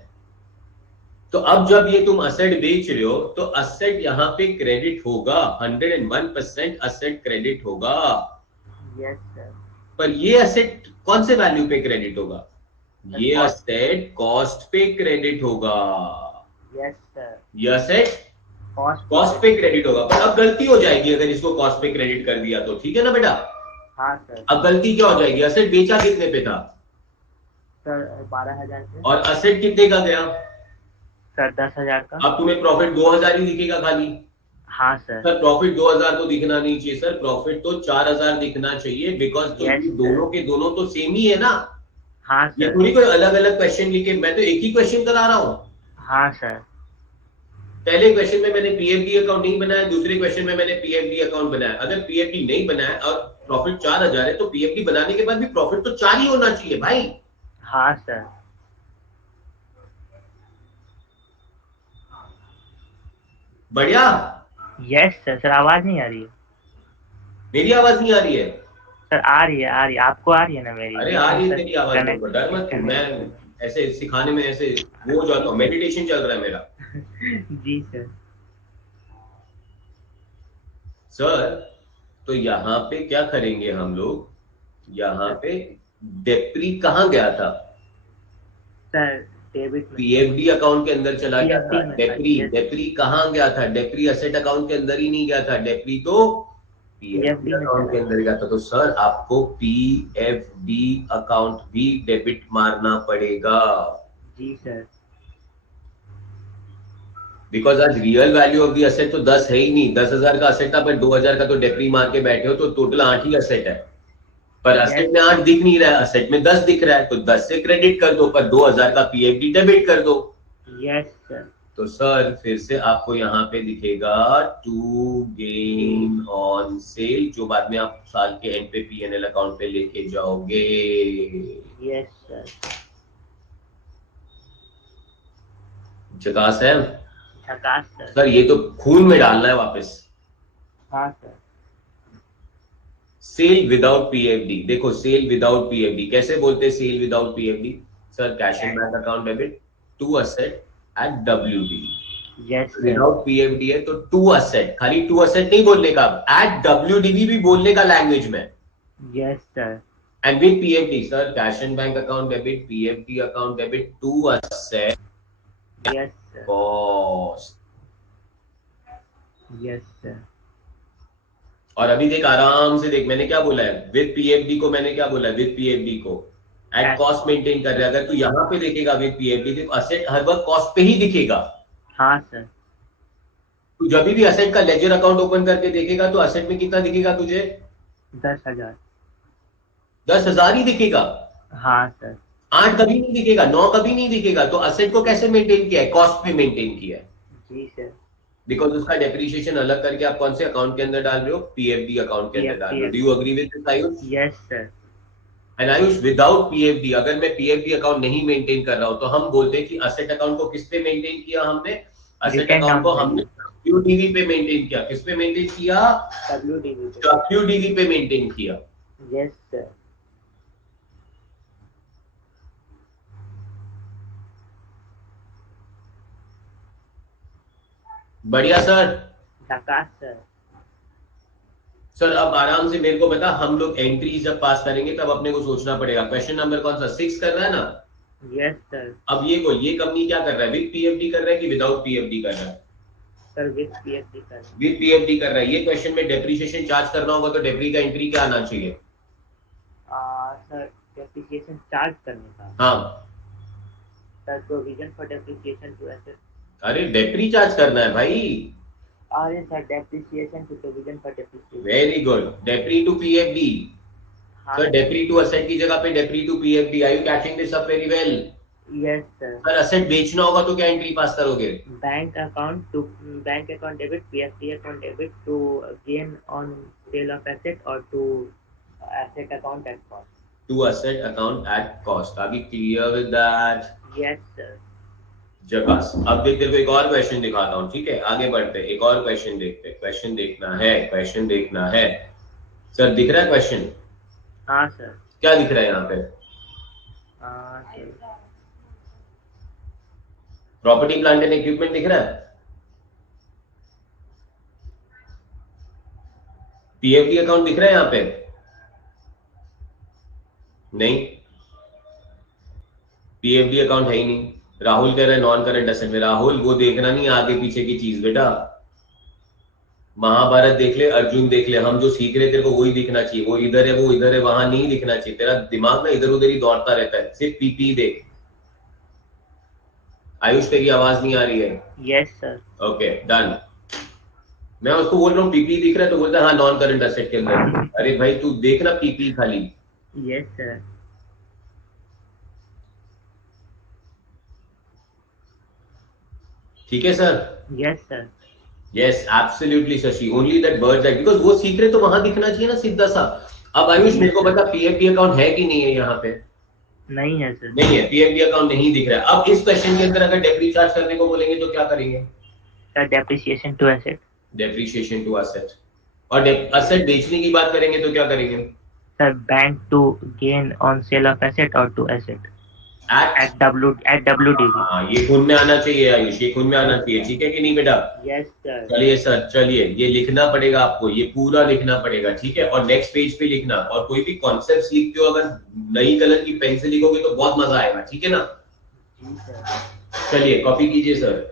तो अब जब ये तुम असेट बेच रहे हो तो असेट यहाँ पे क्रेडिट होगा, 101% असेट क्रेडिट होगा। Yes sir. पर ये असेट कौन से वैल्यू पे क्रेडिट होगा? ये असेट कॉस्ट पे क्रेडिट होगा। Yes sir. ये असेट कॉस्ट। कॉस्ट पे क्रेडिट होगा। पर अब गलती हो जाएगी अगर इसको कॉस्ट पे क्रेडिट कर दिया तो, ठीक है ना बेटा? हाँ सर। अब गलती क्या हो जाएगी, असेट बेचा कितने पे था सर 12,000 से। और असेट कितने का गया, सर 10,000 का। अब तुम्हें प्रॉफिट 2000 ही दिखेगा खाली। हाँ सर। सर प्रॉफिट 2000 तो दिखना नहीं चाहिए सर, प्रॉफिट तो 4000 दिखना चाहिए, बिकॉज तो Yes, ये दोनों के दोनों तो सेम ही है ना। हाँ ये सर। थोड़ी कोई अलग अलग क्वेश्चन लिखे, मैं तो एक ही क्वेश्चन करा रहा हूँ। हाँ सर। पहले क्वेश्चन में मैंने पीएफडी अकाउंट नहीं बनाया, दूसरे क्वेश्चन में मैंने पीएफडी अकाउंट बनाया। अगर पीएफडी नहीं बनाया और प्रॉफिट 4000 है तो पीएफडी बनाने के बाद भी प्रॉफिट तो 4 ही होना चाहिए भाई। हाँ सर। बढ़िया। Yes sir. सर आवाज नहीं आ रही है। मेरी आवाज नहीं आ रही है? सर आ रही है, आ रही है। आपको आ रही है ना मेरी? अरे आ रही है तेरी आवाज, कनेक्ट तो डर मत तू, मैं ऐसे सिखाने में ऐसे वो हो जाता हूँ, मेडिटेशन चल रहा है मेरा। जी सर। सर तो यहाँ पे क्या करेंगे हम लोग, यहाँ पे डेप्री कहाँ गया था? सर डेबिट में। पीएफडी अकाउंट के अंदर चला गया था। PFD में था, डेप्री yes। डेप्री कहाँ गया था? डेप्री असेट अकाउंट के अंदर ही नहीं गया था, डेप्री तो पीएफडी PFD में अकाउंट के चला। अंदर गया था। तो सर आपको पीएफडी अकाउंट भी डेबिट मारना पड़ेगा, जी सर। बिकॉज आज real value of the asset तो 10 है ही नहीं। 10,000 का असेट था पर 2000 का तो डेप्री मार के बैठे हो, तो टोटल 8 ही असेट है। पर असेट में 8 दिख नहीं रहा है, असेट में 10 दिख रहा है, तो 10 से क्रेडिट कर दो, पर 2000 का पीएफडी डेबिट कर दो। Yes sir. तो सर फिर से आपको यहाँ पे दिखेगा टू गेन ऑन सेल, जो बाद में आप साल के एंड पे पीएनएल अकाउंट पे लेके जाओगे। Yes sir. झकास है झकास सर। सर, ये तो खून में डालना है वापस। हाँ सर। सेल विदाउट पीएफडी, देखो सेल विदाउट पीएफडी कैसे बोलते हैं? Sale without PFD sir, cash and bank account debit to asset at WD. Yes sir. Without PFD है तो टू असेट, खाली टू असेट नहीं बोलने का, एट डब्ल्यूडीबी भी बोलने का लैंग्वेज में। Yes sir. And with PFD sir, cash and bank account debit, PFD account debit to asset yes sir. Cost. Yes sir. और अभी देख आराम से देख, मैंने क्या बोला है विद पीएफडी को, मैंने क्या बोला है विद पीएफडी को एट कॉस्ट मेंटेन कर रहे हैं। अगर तू यहाँ पे देखेगा विद पीएफडी तो असेट हर वक्त कॉस्ट पे ही दिखेगा। हाँ सर। तू जब भी असेट का लेजर अकाउंट ओपन करके देखेगा तो असेट में कितना दिखेगा तुझे? 10,000। 10,000 ही दिखेगा। हाँ सर। 8 कभी नहीं दिखेगा, 9 कभी नहीं दिखेगा। तो असेट को कैसे मेंटेन किया है? कॉस्ट पे मेंटेन किया है, जी सर। बिकॉज उसका डेप्रिसिएशन अलग करके आप कौन से अकाउंट के अंदर डाल रहे हो? पीएफडी अकाउंट के अंदर डाल रहे हो। Do you agree with this Ayush? Yes sir. And Ayush without PFD, अगर मैं पीएफडी अकाउंट नहीं मेंटेन कर रहा हूं तो हम बोलते हैं कि असेट अकाउंट को किस पे मेंटेन किया हमने? असेट Written अकाउंट को down हमने डब्ल्यूडीवी पे मेंटेन किया। किस पे मेंटेन किया? डब्ल्यूडीवी पे मेंटेन किया। Yes sir. बढ़िया सर। झकास सर। सर अब आराम से मेरे को बता, हम लोग एंट्री जब पास करेंगे तब अपने को सोचना पड़ेगा। क्वेश्चन नंबर कौन सा? 6 कर रहा है ना? Yes sir. अब ये बोल, ये कंपनी क्या कर रहा है? विद पीएफडी कर रहा है कि विदाउट पीएफडी कर रहा है? सर विद पीएफडी कर। विद पीएफडी कर रहा है। ये क्वेश्चन में डेप्रिसिएशन चार्ज करना होगा तो डेप्री का एंट्री क्या आना चाहिए? सर डेप्रिसिएशन चार्ज करने का। हाँ sir provision for depreciation to asset. अरे डेप्री चार्ज करना है भाई। अरे sir depreciation to provision for depreciation. Very good, depre to PFD. Sir depre to asset की जगह पे depre to PFD. Are you catching this up very well? Yes sir. Sir asset बेचना होगा तो क्या एंट्री पास करोगे? Bank account debit, PFD account debit to gain on sale of asset और to asset account at cost. To asset account at cost. Are we clear with that? Yes sir. जबरदस्त। अब देख तेरे को एक और क्वेश्चन दिखाता हूँ, ठीक है? आगे बढ़ते हैं, एक और क्वेश्चन देखते हैं। क्वेश्चन देखना है, क्वेश्चन देखना है। सर दिख रहा है क्वेश्चन? हाँ सर। क्या दिख रहा है यहाँ पे? प्रॉपर्टी प्लांट एंड इक्विपमेंट दिख रहा है? पीएफडी अकाउंट दिख रहा है यहाँ पे? नहीं, पीएफडी अकाउंट है ही नहीं। राहुल कह रहे हैं नॉन करंट एसेट में। राहुल वो देखना नहीं आगे पीछे की चीज बेटा। महाभारत देख ले, अर्जुन देख ले, हम जो सीख रहे तेरे को वही दिखना चाहिए, वो इधर है वो इधर है, वहां नहीं दिखना चाहिए, तेरा दिमाग ना इधर उधर ही दौड़ता रहता है, सिर्फ पीपी देख। आयुष तेरी आवाज नहीं आ रही है। Yes sir. Okay done. मैं उसको बोल रहा हूँ पीपी दिख रहा है तो बोलता है हाँ नॉन करंट एसेट के अंदर। अरे भाई तू देखना पीपी खाली। Yes sir. ठीक है sir. Yes sir. Yes absolutely Shashi, only that bird I, because वो सीख रहे तो वहां दिखना चाहिए ना सीधा सा। अब आयुष मेरे को बता पीएफडी अकाउंट है कि नहीं है यहाँ पे? नहीं है सर। नहीं है, पीएफडी अकाउंट नहीं दिख रहा है। अब इस क्वेश्चन के अंदर अगर डेट रिचार्ज करने को बोलेंगे तो क्या करेंगे? Sir depreciation to asset. Depreciation to asset. और एसेट बेचने की बात करेंगे तो क्या करेंगे? Sir bank to gain on sale of asset और to asset at at WDV. हाँ ये खून में आना चाहिए आयुष, ये खून में आना चाहिए, ठीक है कि नहीं बेटा? Yes sir. चलिए सर, चलिए ये लिखना पड़ेगा आपको, ये पूरा लिखना पड़ेगा, ठीक है? और नेक्स्ट पेज पे लिखना, और कोई भी कॉन्सेप्ट लिखते हो अगर नई कलर की पेन से लिखोगे तो बहुत मजा आएगा, ठीक है ना? जी सर। चलिए कॉपी कीजिए sir.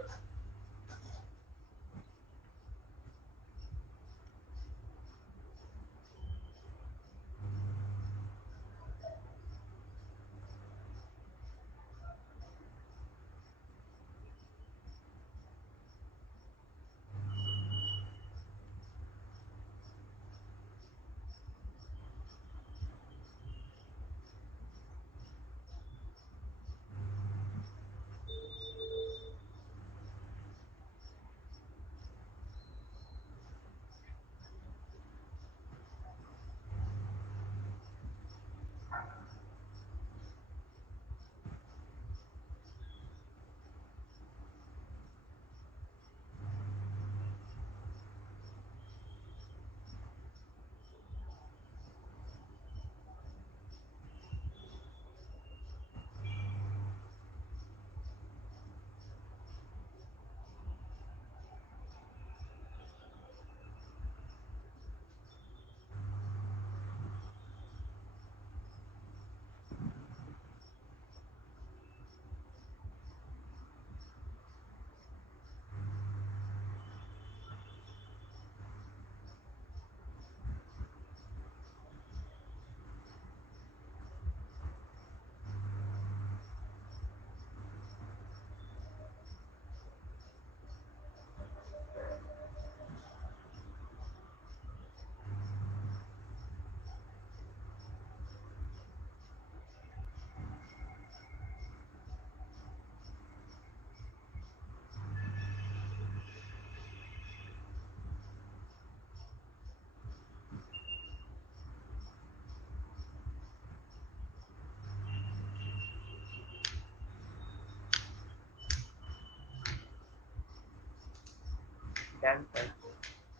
Done sir.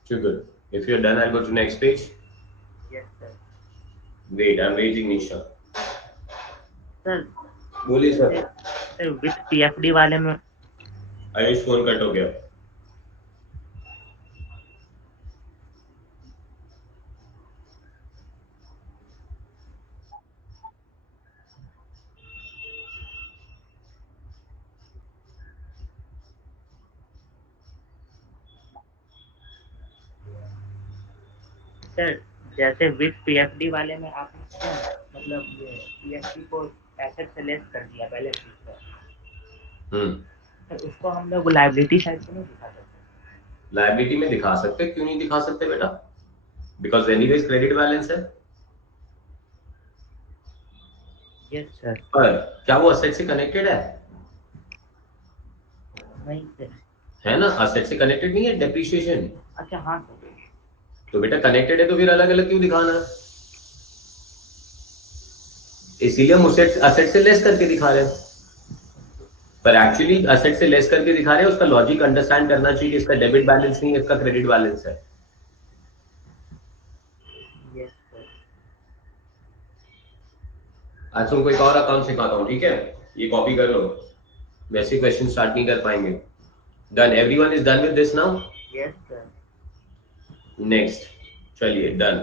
Sugar. If you're done, I'll go to next page. Yes sir. Wait, I'm waiting, Nisha. Sir बोलिए सर। सर विथ पीएफडी वाले में आयुष फोन कट हो गया। सर जैसे विथ पीएफडी वाले में आपने क्या मतलब पीएफडी को एसेट से लेस कर दिया बैलेंस शीट पर, सर उसको हम लोग लायबिलिटी साइड पे नहीं दिखा सकते? लायबिलिटी में दिखा सकते, क्यों नहीं दिखा सकते बेटा? बिकॉज एनीवेज क्रेडिट बैलेंस है। Yes sir. पर क्या वो असेट से कनेक्टेड है? नहीं सर। है ना, असेट से कनेक्टेड नहीं है डेप्रिसिएशन। अच्छा हाँ सर। तो बेटा कनेक्टेड है तो फिर अलग अलग क्यों दिखाना है? इसीलिए हम असेट से लेस करके दिखा रहे हैं, पर एक्चुअली असेट से लेस करके दिखा रहे हैं। उसका लॉजिक अंडरस्टैंड करना चाहिए कि इसका डेबिट बैलेंस नहीं है, इसका क्रेडिट बैलेंस है। Yes sir. आज तुमको एक और अकाउंट सिखाता हूँ, ठीक है? ये कॉपी कर लो, वैसे क्वेश्चन स्टार्ट नहीं कर पाएंगे। Done, everyone is done with this now? Yes sir. Next, चलिए done.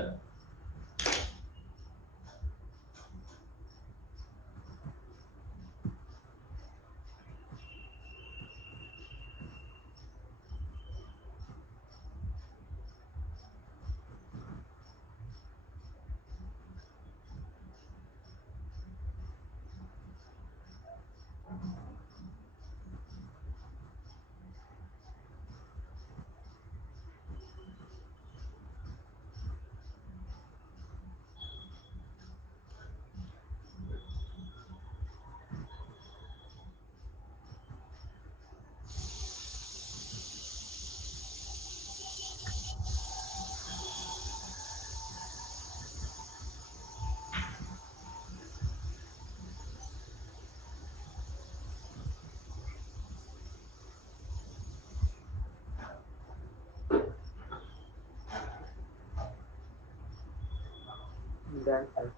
Done sir.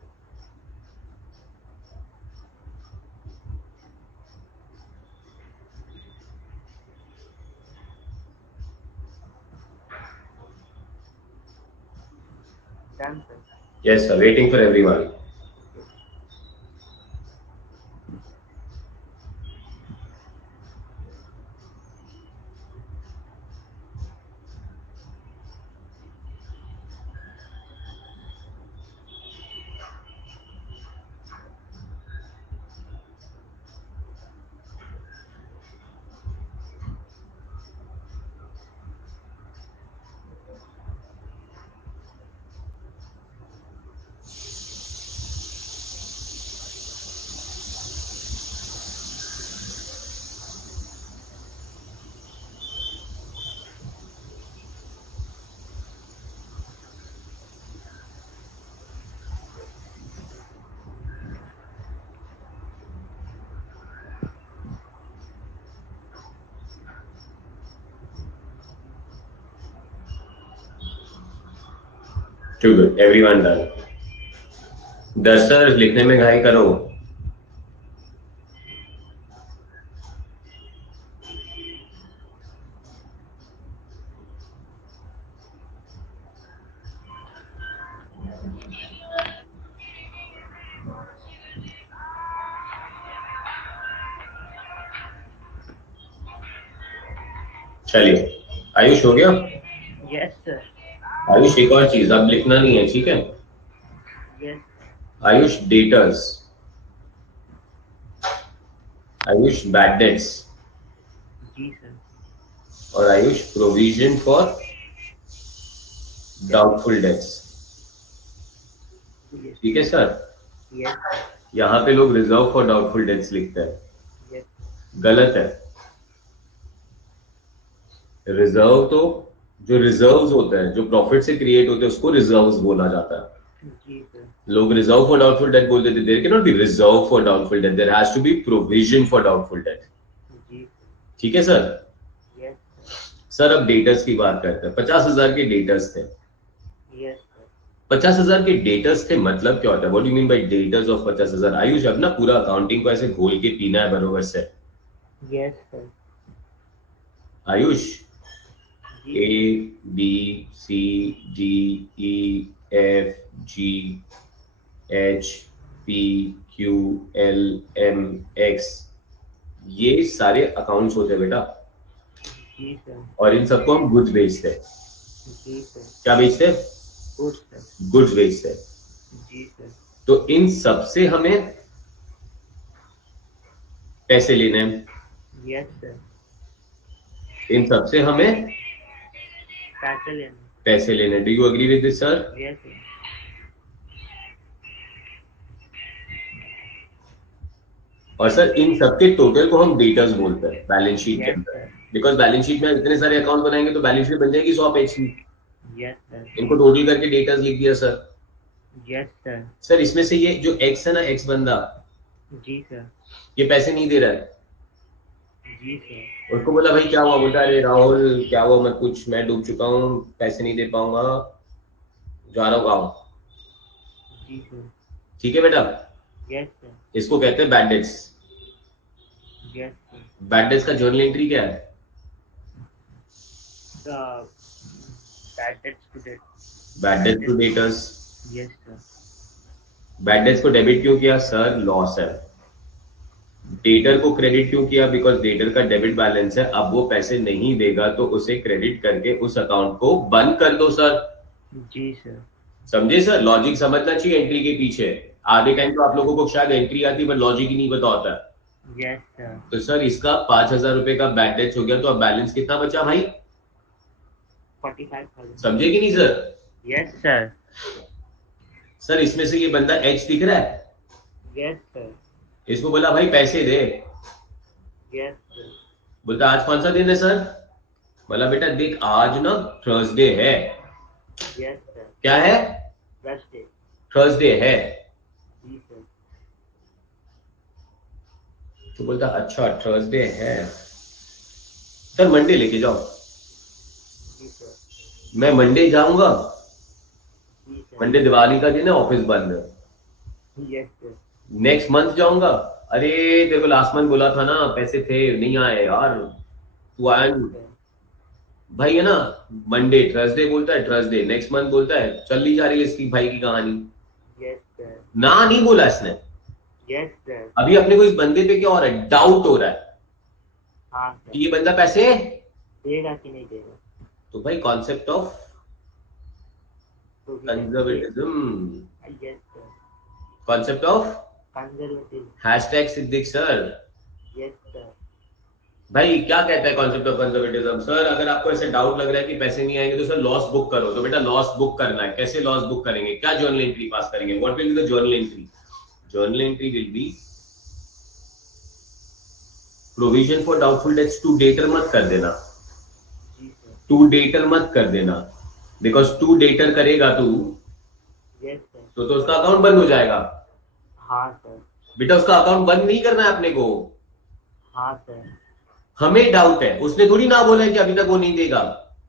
Done sir. Yes, sir. Waiting for everyone. Too good. Everyone done. 10 sir लिखने में घाई करो. चलिए, आयुष हो गया? Yes sir. आयुष एक और चीज, अब लिखना नहीं है, ठीक है? Yes. Ayush debtors, Ayush bad debts, जी सर। और Ayush provision for doubtful debts, ठीक है सर? यस। यहाँ पे लोग रिजर्व फॉर डाउटफुल डेट्स लिखते हैं, यस। गलत है। रिजर्व तो जो रिजर्व्स होते हैं, जो प्रॉफिट से क्रिएट होते हैं, उसको रिजर्व्स बोला जाता है। जी सर। लोग रिजर्व फॉर डाउटफुल डेट बोलते थे, there can not be reserve for doubtful debt, there has to be provision for doubtful debt, जी ठीक है सर? यस सर अब डेटर्स की बात करते हैं। 50,000 के डेटर्स थे। Yes sir. 50,000 के डेटर्स थे मतलब क्या होता है? What do you mean by debtors of 50,000? Ayush, अब ना पूरा अकाउंटिंग को ऐसे घोल के पीना है बरोबर से। Yes sir. Ayush, A B C D E F G H P Q L M X, ये सारे अकाउंट्स होते हैं बेटा, जी सर। और इन सबको हम गुड्स बेचते हैं। जी सर। क्या बेचते हैं? Good sir. गुड्स बेचते हैं। जी सर। तो इन सबसे हमें पैसे लेने हैं, यस सर। इन सबसे हमें पैसे लेने। पैसे लेने। Do you agree with this sir? Yes sir. और सर इन सबके टोटल को हम डेटर्स बोलते हैं बैलेंस शीट के अंदर, बिकॉज बैलेंस शीट में इतने सारे अकाउंट बनाएंगे तो बैलेंस शीट बन जाएगी 100 पेज की। Yes sir. इनको टोटल करके डेटर्स लिख दिया सर। Yes sir. सर इसमें से ये जो एक्स है ना, एक्स बंदा, जी सर। ये पैसे नहीं दे रहा है। जी सर। उसको बोला भाई क्या हुआ? बोलता अरे राहुल क्या हुआ, मैं डूब चुका हूँ, पैसे नहीं दे पाऊंगा, जा रहा हूँ गाँव। जी सर। ठीक है बेटा? Yes sir. इसको कहते हैं bad debts. Yes sir. Bad debts का जर्नल एंट्री क्या है? Bad debts to debt. Bad debts to debtors. Yes sir. Bad debts को डेबिट क्यों किया सर? लॉस है। डेटर को क्रेडिट क्यों किया? बिकॉज डेटर का डेबिट बैलेंस है, अब वो पैसे नहीं देगा तो उसे क्रेडिट करके उस अकाउंट को बंद कर दो सर। जी सर। समझे सर? लॉजिक समझना चाहिए एंट्री के पीछे। आधे टाइम तो आप लोगों को शायद एंट्री आती है पर लॉजिक ही नहीं पता होता है। Yes sir. तो सर इसका 5,000 रुपए का बैड डेट्स हो गया, तो अब बैलेंस कितना बचा भाई? 45,000। समझे कि नहीं सर? Yes sir. सर इसमें से ये बंदा एच दिख रहा है, यस सर। इसको बोला भाई पैसे दे, यस सर। बोलता आज कौन सा दिन है सर? बोला बेटा देख आज ना थर्सडे है। Yes sir. क्या है? थर्सडे। थर्सडे है। जी सर। तो बोलता अच्छा थर्सडे है, सर मंडे लेके जाओ। जी सर। मैं मंडे जाऊंगा, जी सर। मंडे दिवाली का दिन है, ऑफिस बंद है। Yes sir. नेक्स्ट मंथ जाऊंगा, अरे तेरे को लास्ट मंथ बोला था ना, पैसे थे नहीं आए यार, तू आया नहीं। भाई है ना, मंडे थर्सडे बोलता है, थर्सडे नेक्स्ट मंथ बोलता है, चल ली जा रही है इसकी भाई की कहानी। Yes sir. ना नहीं बोला इसने। Yes sir. अभी अपने को इस बंदे पे क्या हो रहा है, डाउट हो रहा है हाँ कि सर। ये बंदा पैसे देगा कि नहीं देगा। तो भाई concept of conservatism, yes sir. Concept of conservative. Hashtag Siddiq sir. Yes sir. भाई क्या कहता है कॉन्सेप्ट ऑफ कंजर्वेटिज्म सर? अगर आपको ऐसे डाउट लग रहा है कि पैसे नहीं आएंगे तो सर लॉस बुक करो। तो बेटा लॉस बुक करना है, कैसे लॉस बुक करेंगे, क्या जर्नल एंट्री पास करेंगे? What will be the journal entry? Journal entry will be provision for doubtful debts to debtor मत कर देना, जी सर। टू डेटर मत कर देना, बिकॉज टू डेटर करेगा तू यस सर। तो उसका अकाउंट बंद हो जाएगा। हाँ सर। बेटा उसका अकाउंट बंद नहीं करना है अपने को। हाँ सर। हमें डाउट है, उसने थोड़ी ना बोला है कि अभी तक वो नहीं देगा।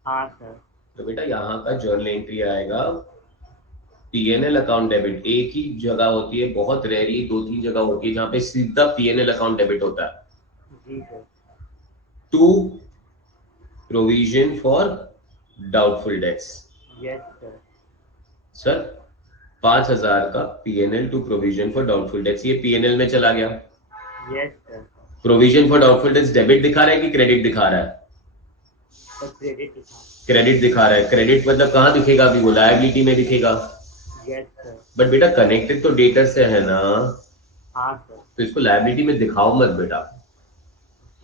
हाँ सर। तो बेटा यहाँ का जर्नल एंट्री आएगा पीएनएल अकाउंट डेबिट। एक ही जगह होती है, बहुत रेयरली 2-3 जगह होती है जहां पे सीधा पीएनएल अकाउंट डेबिट होता है। जी sir. To provision for doubtful debts. Yes sir. Sir 5,000 का PNL to provision for doubtful debts, ये पीएनएल में चला गया। Yes sir. Provision for doubtful debts debit दिखा रहा है कि क्रेडिट दिखा रहा है? तो क्रेडिट दिखा। क्रेडिट दिखा रहा है। क्रेडिट मतलब कहां दिखेगा? अभी वो लायबिलिटी में दिखेगा। Yes sir. बट बेटा कनेक्टेड तो डेटर से है ना, हाँ सर। तो इसको लायबिलिटी में दिखाओ मत बेटा।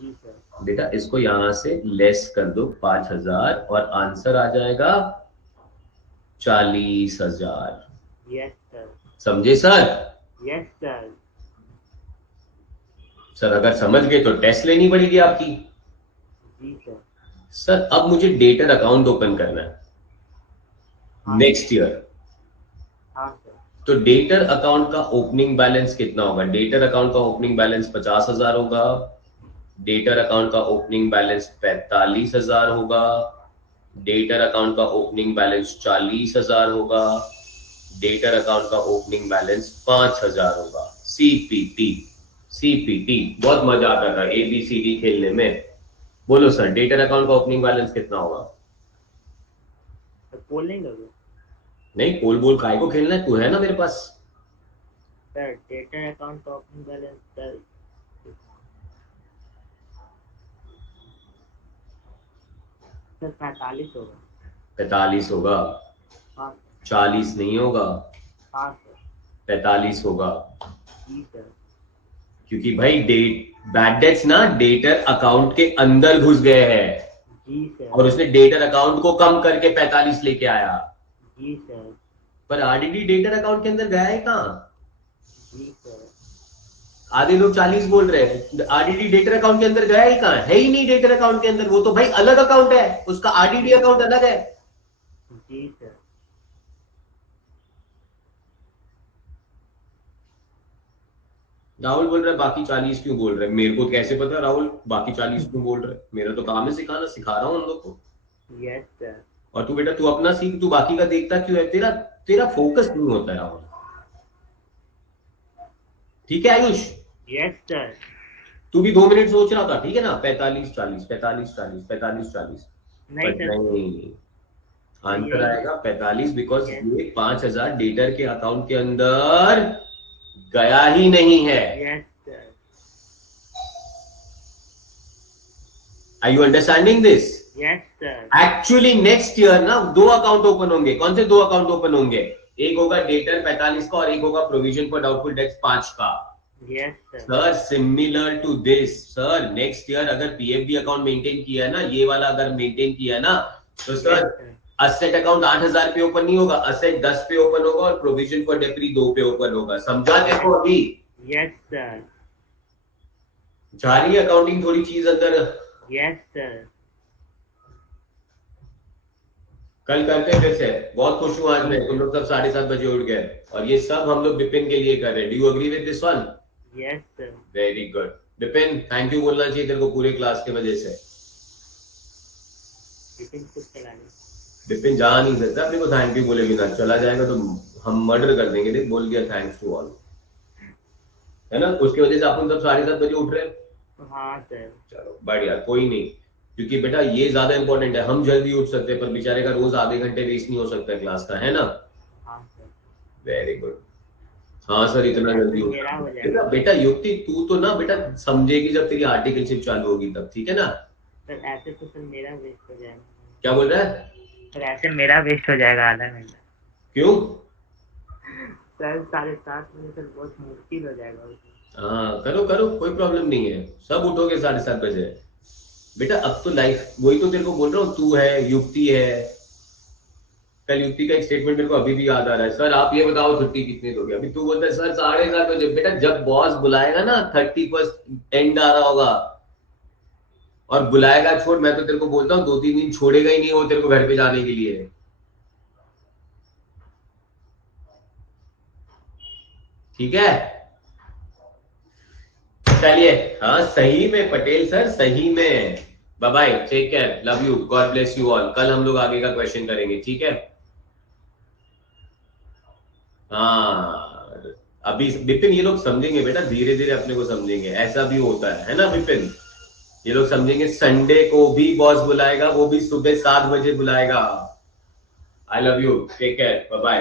जी सर। बेटा इसको यहां से लेस कर दो 5,000 और आंसर आ जाएगा 40,000। Yes sir. समझे सर? Yes sir. सर अगर समझ गए तो टेस्ट लेनी पड़ेगी आपकी। जी सर। सर अब मुझे डेटर अकाउंट ओपन करना है हाँ। Next year. हाँ सर। तो डेटर अकाउंट का ओपनिंग बैलेंस कितना होगा? डेटर अकाउंट का ओपनिंग बैलेंस 50,000 होगा। डेटर अकाउंट का ओपनिंग बैलेंस 45,000 होगा। डेटर अकाउंट का ओपनिंग बैलेंस 40,000 होगा। डेटर अकाउंट का ओपनिंग बैलेंस 5,000 होगा। सीपीटी, सीपीटी बहुत मजा आता था एबीसीडी खेलने में। बोलो सर डेटर अकाउंट का ओपनिंग बैलेंस कितना होगा? पोल नहीं करोगे? नहीं पोल बोल काय को खेलना है, तू है ना मेरे पास। सर डेटर अकाउंट का ओपनिंग बैलेंस सर 45 होगा। 45 होगा? हाँ। 40 नहीं होगा, हाँ सर। 45 होगा। जी सर। क्योंकि भाई बैड डेट्स ना डेटर अकाउंट के अंदर घुस गए हैं जी सर। और उसने डेटर अकाउंट को कम करके 45 लेके आया। जी सर। पर आरडीडी डेटर अकाउंट के अंदर गया है कहां? जी सर। आधे लोग 40 बोल रहे हैं, आरडीडी डेटर अकाउंट के अंदर गया ही कहां? है ही नहीं डेटर अकाउंट के अंदर, वो तो भाई अलग अकाउंट है, उसका आरडीडी अकाउंट अलग है। जी सर। राहुल बोल रहा है बाकी 40 क्यों बोल रहे हैं? मेरे को कैसे पता राहुल बाकी 40 क्यों बोल रहे हैं? मेरा तो काम है सिखाना, सिखा रहा हूं उन लोग को। Yes sir. और तू बेटा तू अपना सीख, तू बाकी का देखता क्यों है? तेरा तेरा फोकस नहीं होता है राहुल। ठीक है आयुष? Yes sir. तू भी 2 मिनट सोच रहा था, ठीक है ना? 45-40, 45-40, 45-40। नहीं सर। नहीं, आंसर यही- आएगा 45 बिकॉज Yes. ये 5,000 डेटर के अकाउंट के अंदर गया ही नहीं है। Yes sir. Are you understanding this? Yes sir. Actually next year ना 2 अकाउंट ओपन होंगे। कौन से 2 अकाउंट ओपन होंगे? एक होगा डेटर 45 का और एक होगा प्रोविजन फॉर डाउटफुल डेट्स 5 का। Yes sir. Sir similar to this sir, next year अगर पीएफडी अकाउंट मेंटेन किया है ना, ये वाला अगर मेंटेन किया है ना, तो सर असेट अकाउंट 8,000 पे ओपन नहीं होगा, असेट 10 पे ओपन होगा और प्रोविजन फॉर डेप्री 2 पे ओपन होगा। समझा देखो अभी? Yes sir. जा रही है अकाउंटिंग थोड़ी चीज अंदर। Yes sir. कल करते हैं फिर से। बहुत खुश हूं आज मैं, तुम लोग सब 7:30 बजे उठ गए और ये सब हम लोग विपिन के लिए कर रहे हैं। Do you agree with this one? Yes sir. Very good Vipin, thank you बोलना चाहिए तेरे को पूरे क्लास के वजह से। विपिन कुछ चला नहीं। विपिन जा नहीं सकता, अपने को थैंक यू बोले बिना, चला जाएगा तो हम मर्डर कर देंगे। देख बोल दिया थैंक्स टू ऑल, है ना, उसकी वजह से अपन सब 7:30 बजे उठ रहे हैं। हाँ सर। चलो बढ़िया, कोई नहीं, क्योंकि बेटा ये ज्यादा इंपॉर्टेंट है। हम जल्दी उठ सकते हैं पर बेचारे का रोज आधे घंटे वेस्ट नहीं हो सकता क्लास का, है ना। हाँ सर। Very good. हाँ सर इतना जल्दी उठ मेरा हो जाएगा बेटा युक्ति, तू तो ना बेटा समझेगी जब तेरी आर्टिकलशिप चालू होगी तब, ठीक है ना। सर। ऐसे तो सर मेरा वेस्ट हो जाएगा। क्या बोल रहा है सर ऐसे मेरा वेस्ट हो जाएगा आधा घंटा। क्यों? सर 7:30 बजे सर बहुत मुश्किल हो जाएगा। हाँ करो करो, कोई प्रॉब्लम नहीं है, सब उठोगे 7:30 बजे। बेटा अब तो लाइफ, वही तो तेरे को बोल रहा हूँ, तू है, युक्ति है। कल युक्ति का एक स्टेटमेंट मेरे को अभी भी याद आ रहा है, सर आप ये बताओ छुट्टी कितनी दोगे। अभी तू बोलता है सर 7:30 बजे। बेटा जब बॉस बुलाएगा ना, 31st एंड आ रहा होगा और बुलाएगा, छोड़, मैं तो तेरे को बोलता हूँ 2-3 दिन छोड़ेगा ही नहीं वो तेरे को घर पे जाने के लिए। ठीक है, चलिए। हाँ सही में पटेल सर, सही में। Bye bye, take care, love you, God bless you all. कल हम लोग आगे का क्वेश्चन करेंगे, ठीक है। हाँ अभी विपिन ये लोग समझेंगे बेटा, धीरे धीरे अपने को समझेंगे, ऐसा भी होता है ना विपिन। ये लोग समझेंगे, संडे को भी बॉस बुलाएगा, वो भी सुबह 7 बजे बुलाएगा। I love you, take care, bye bye.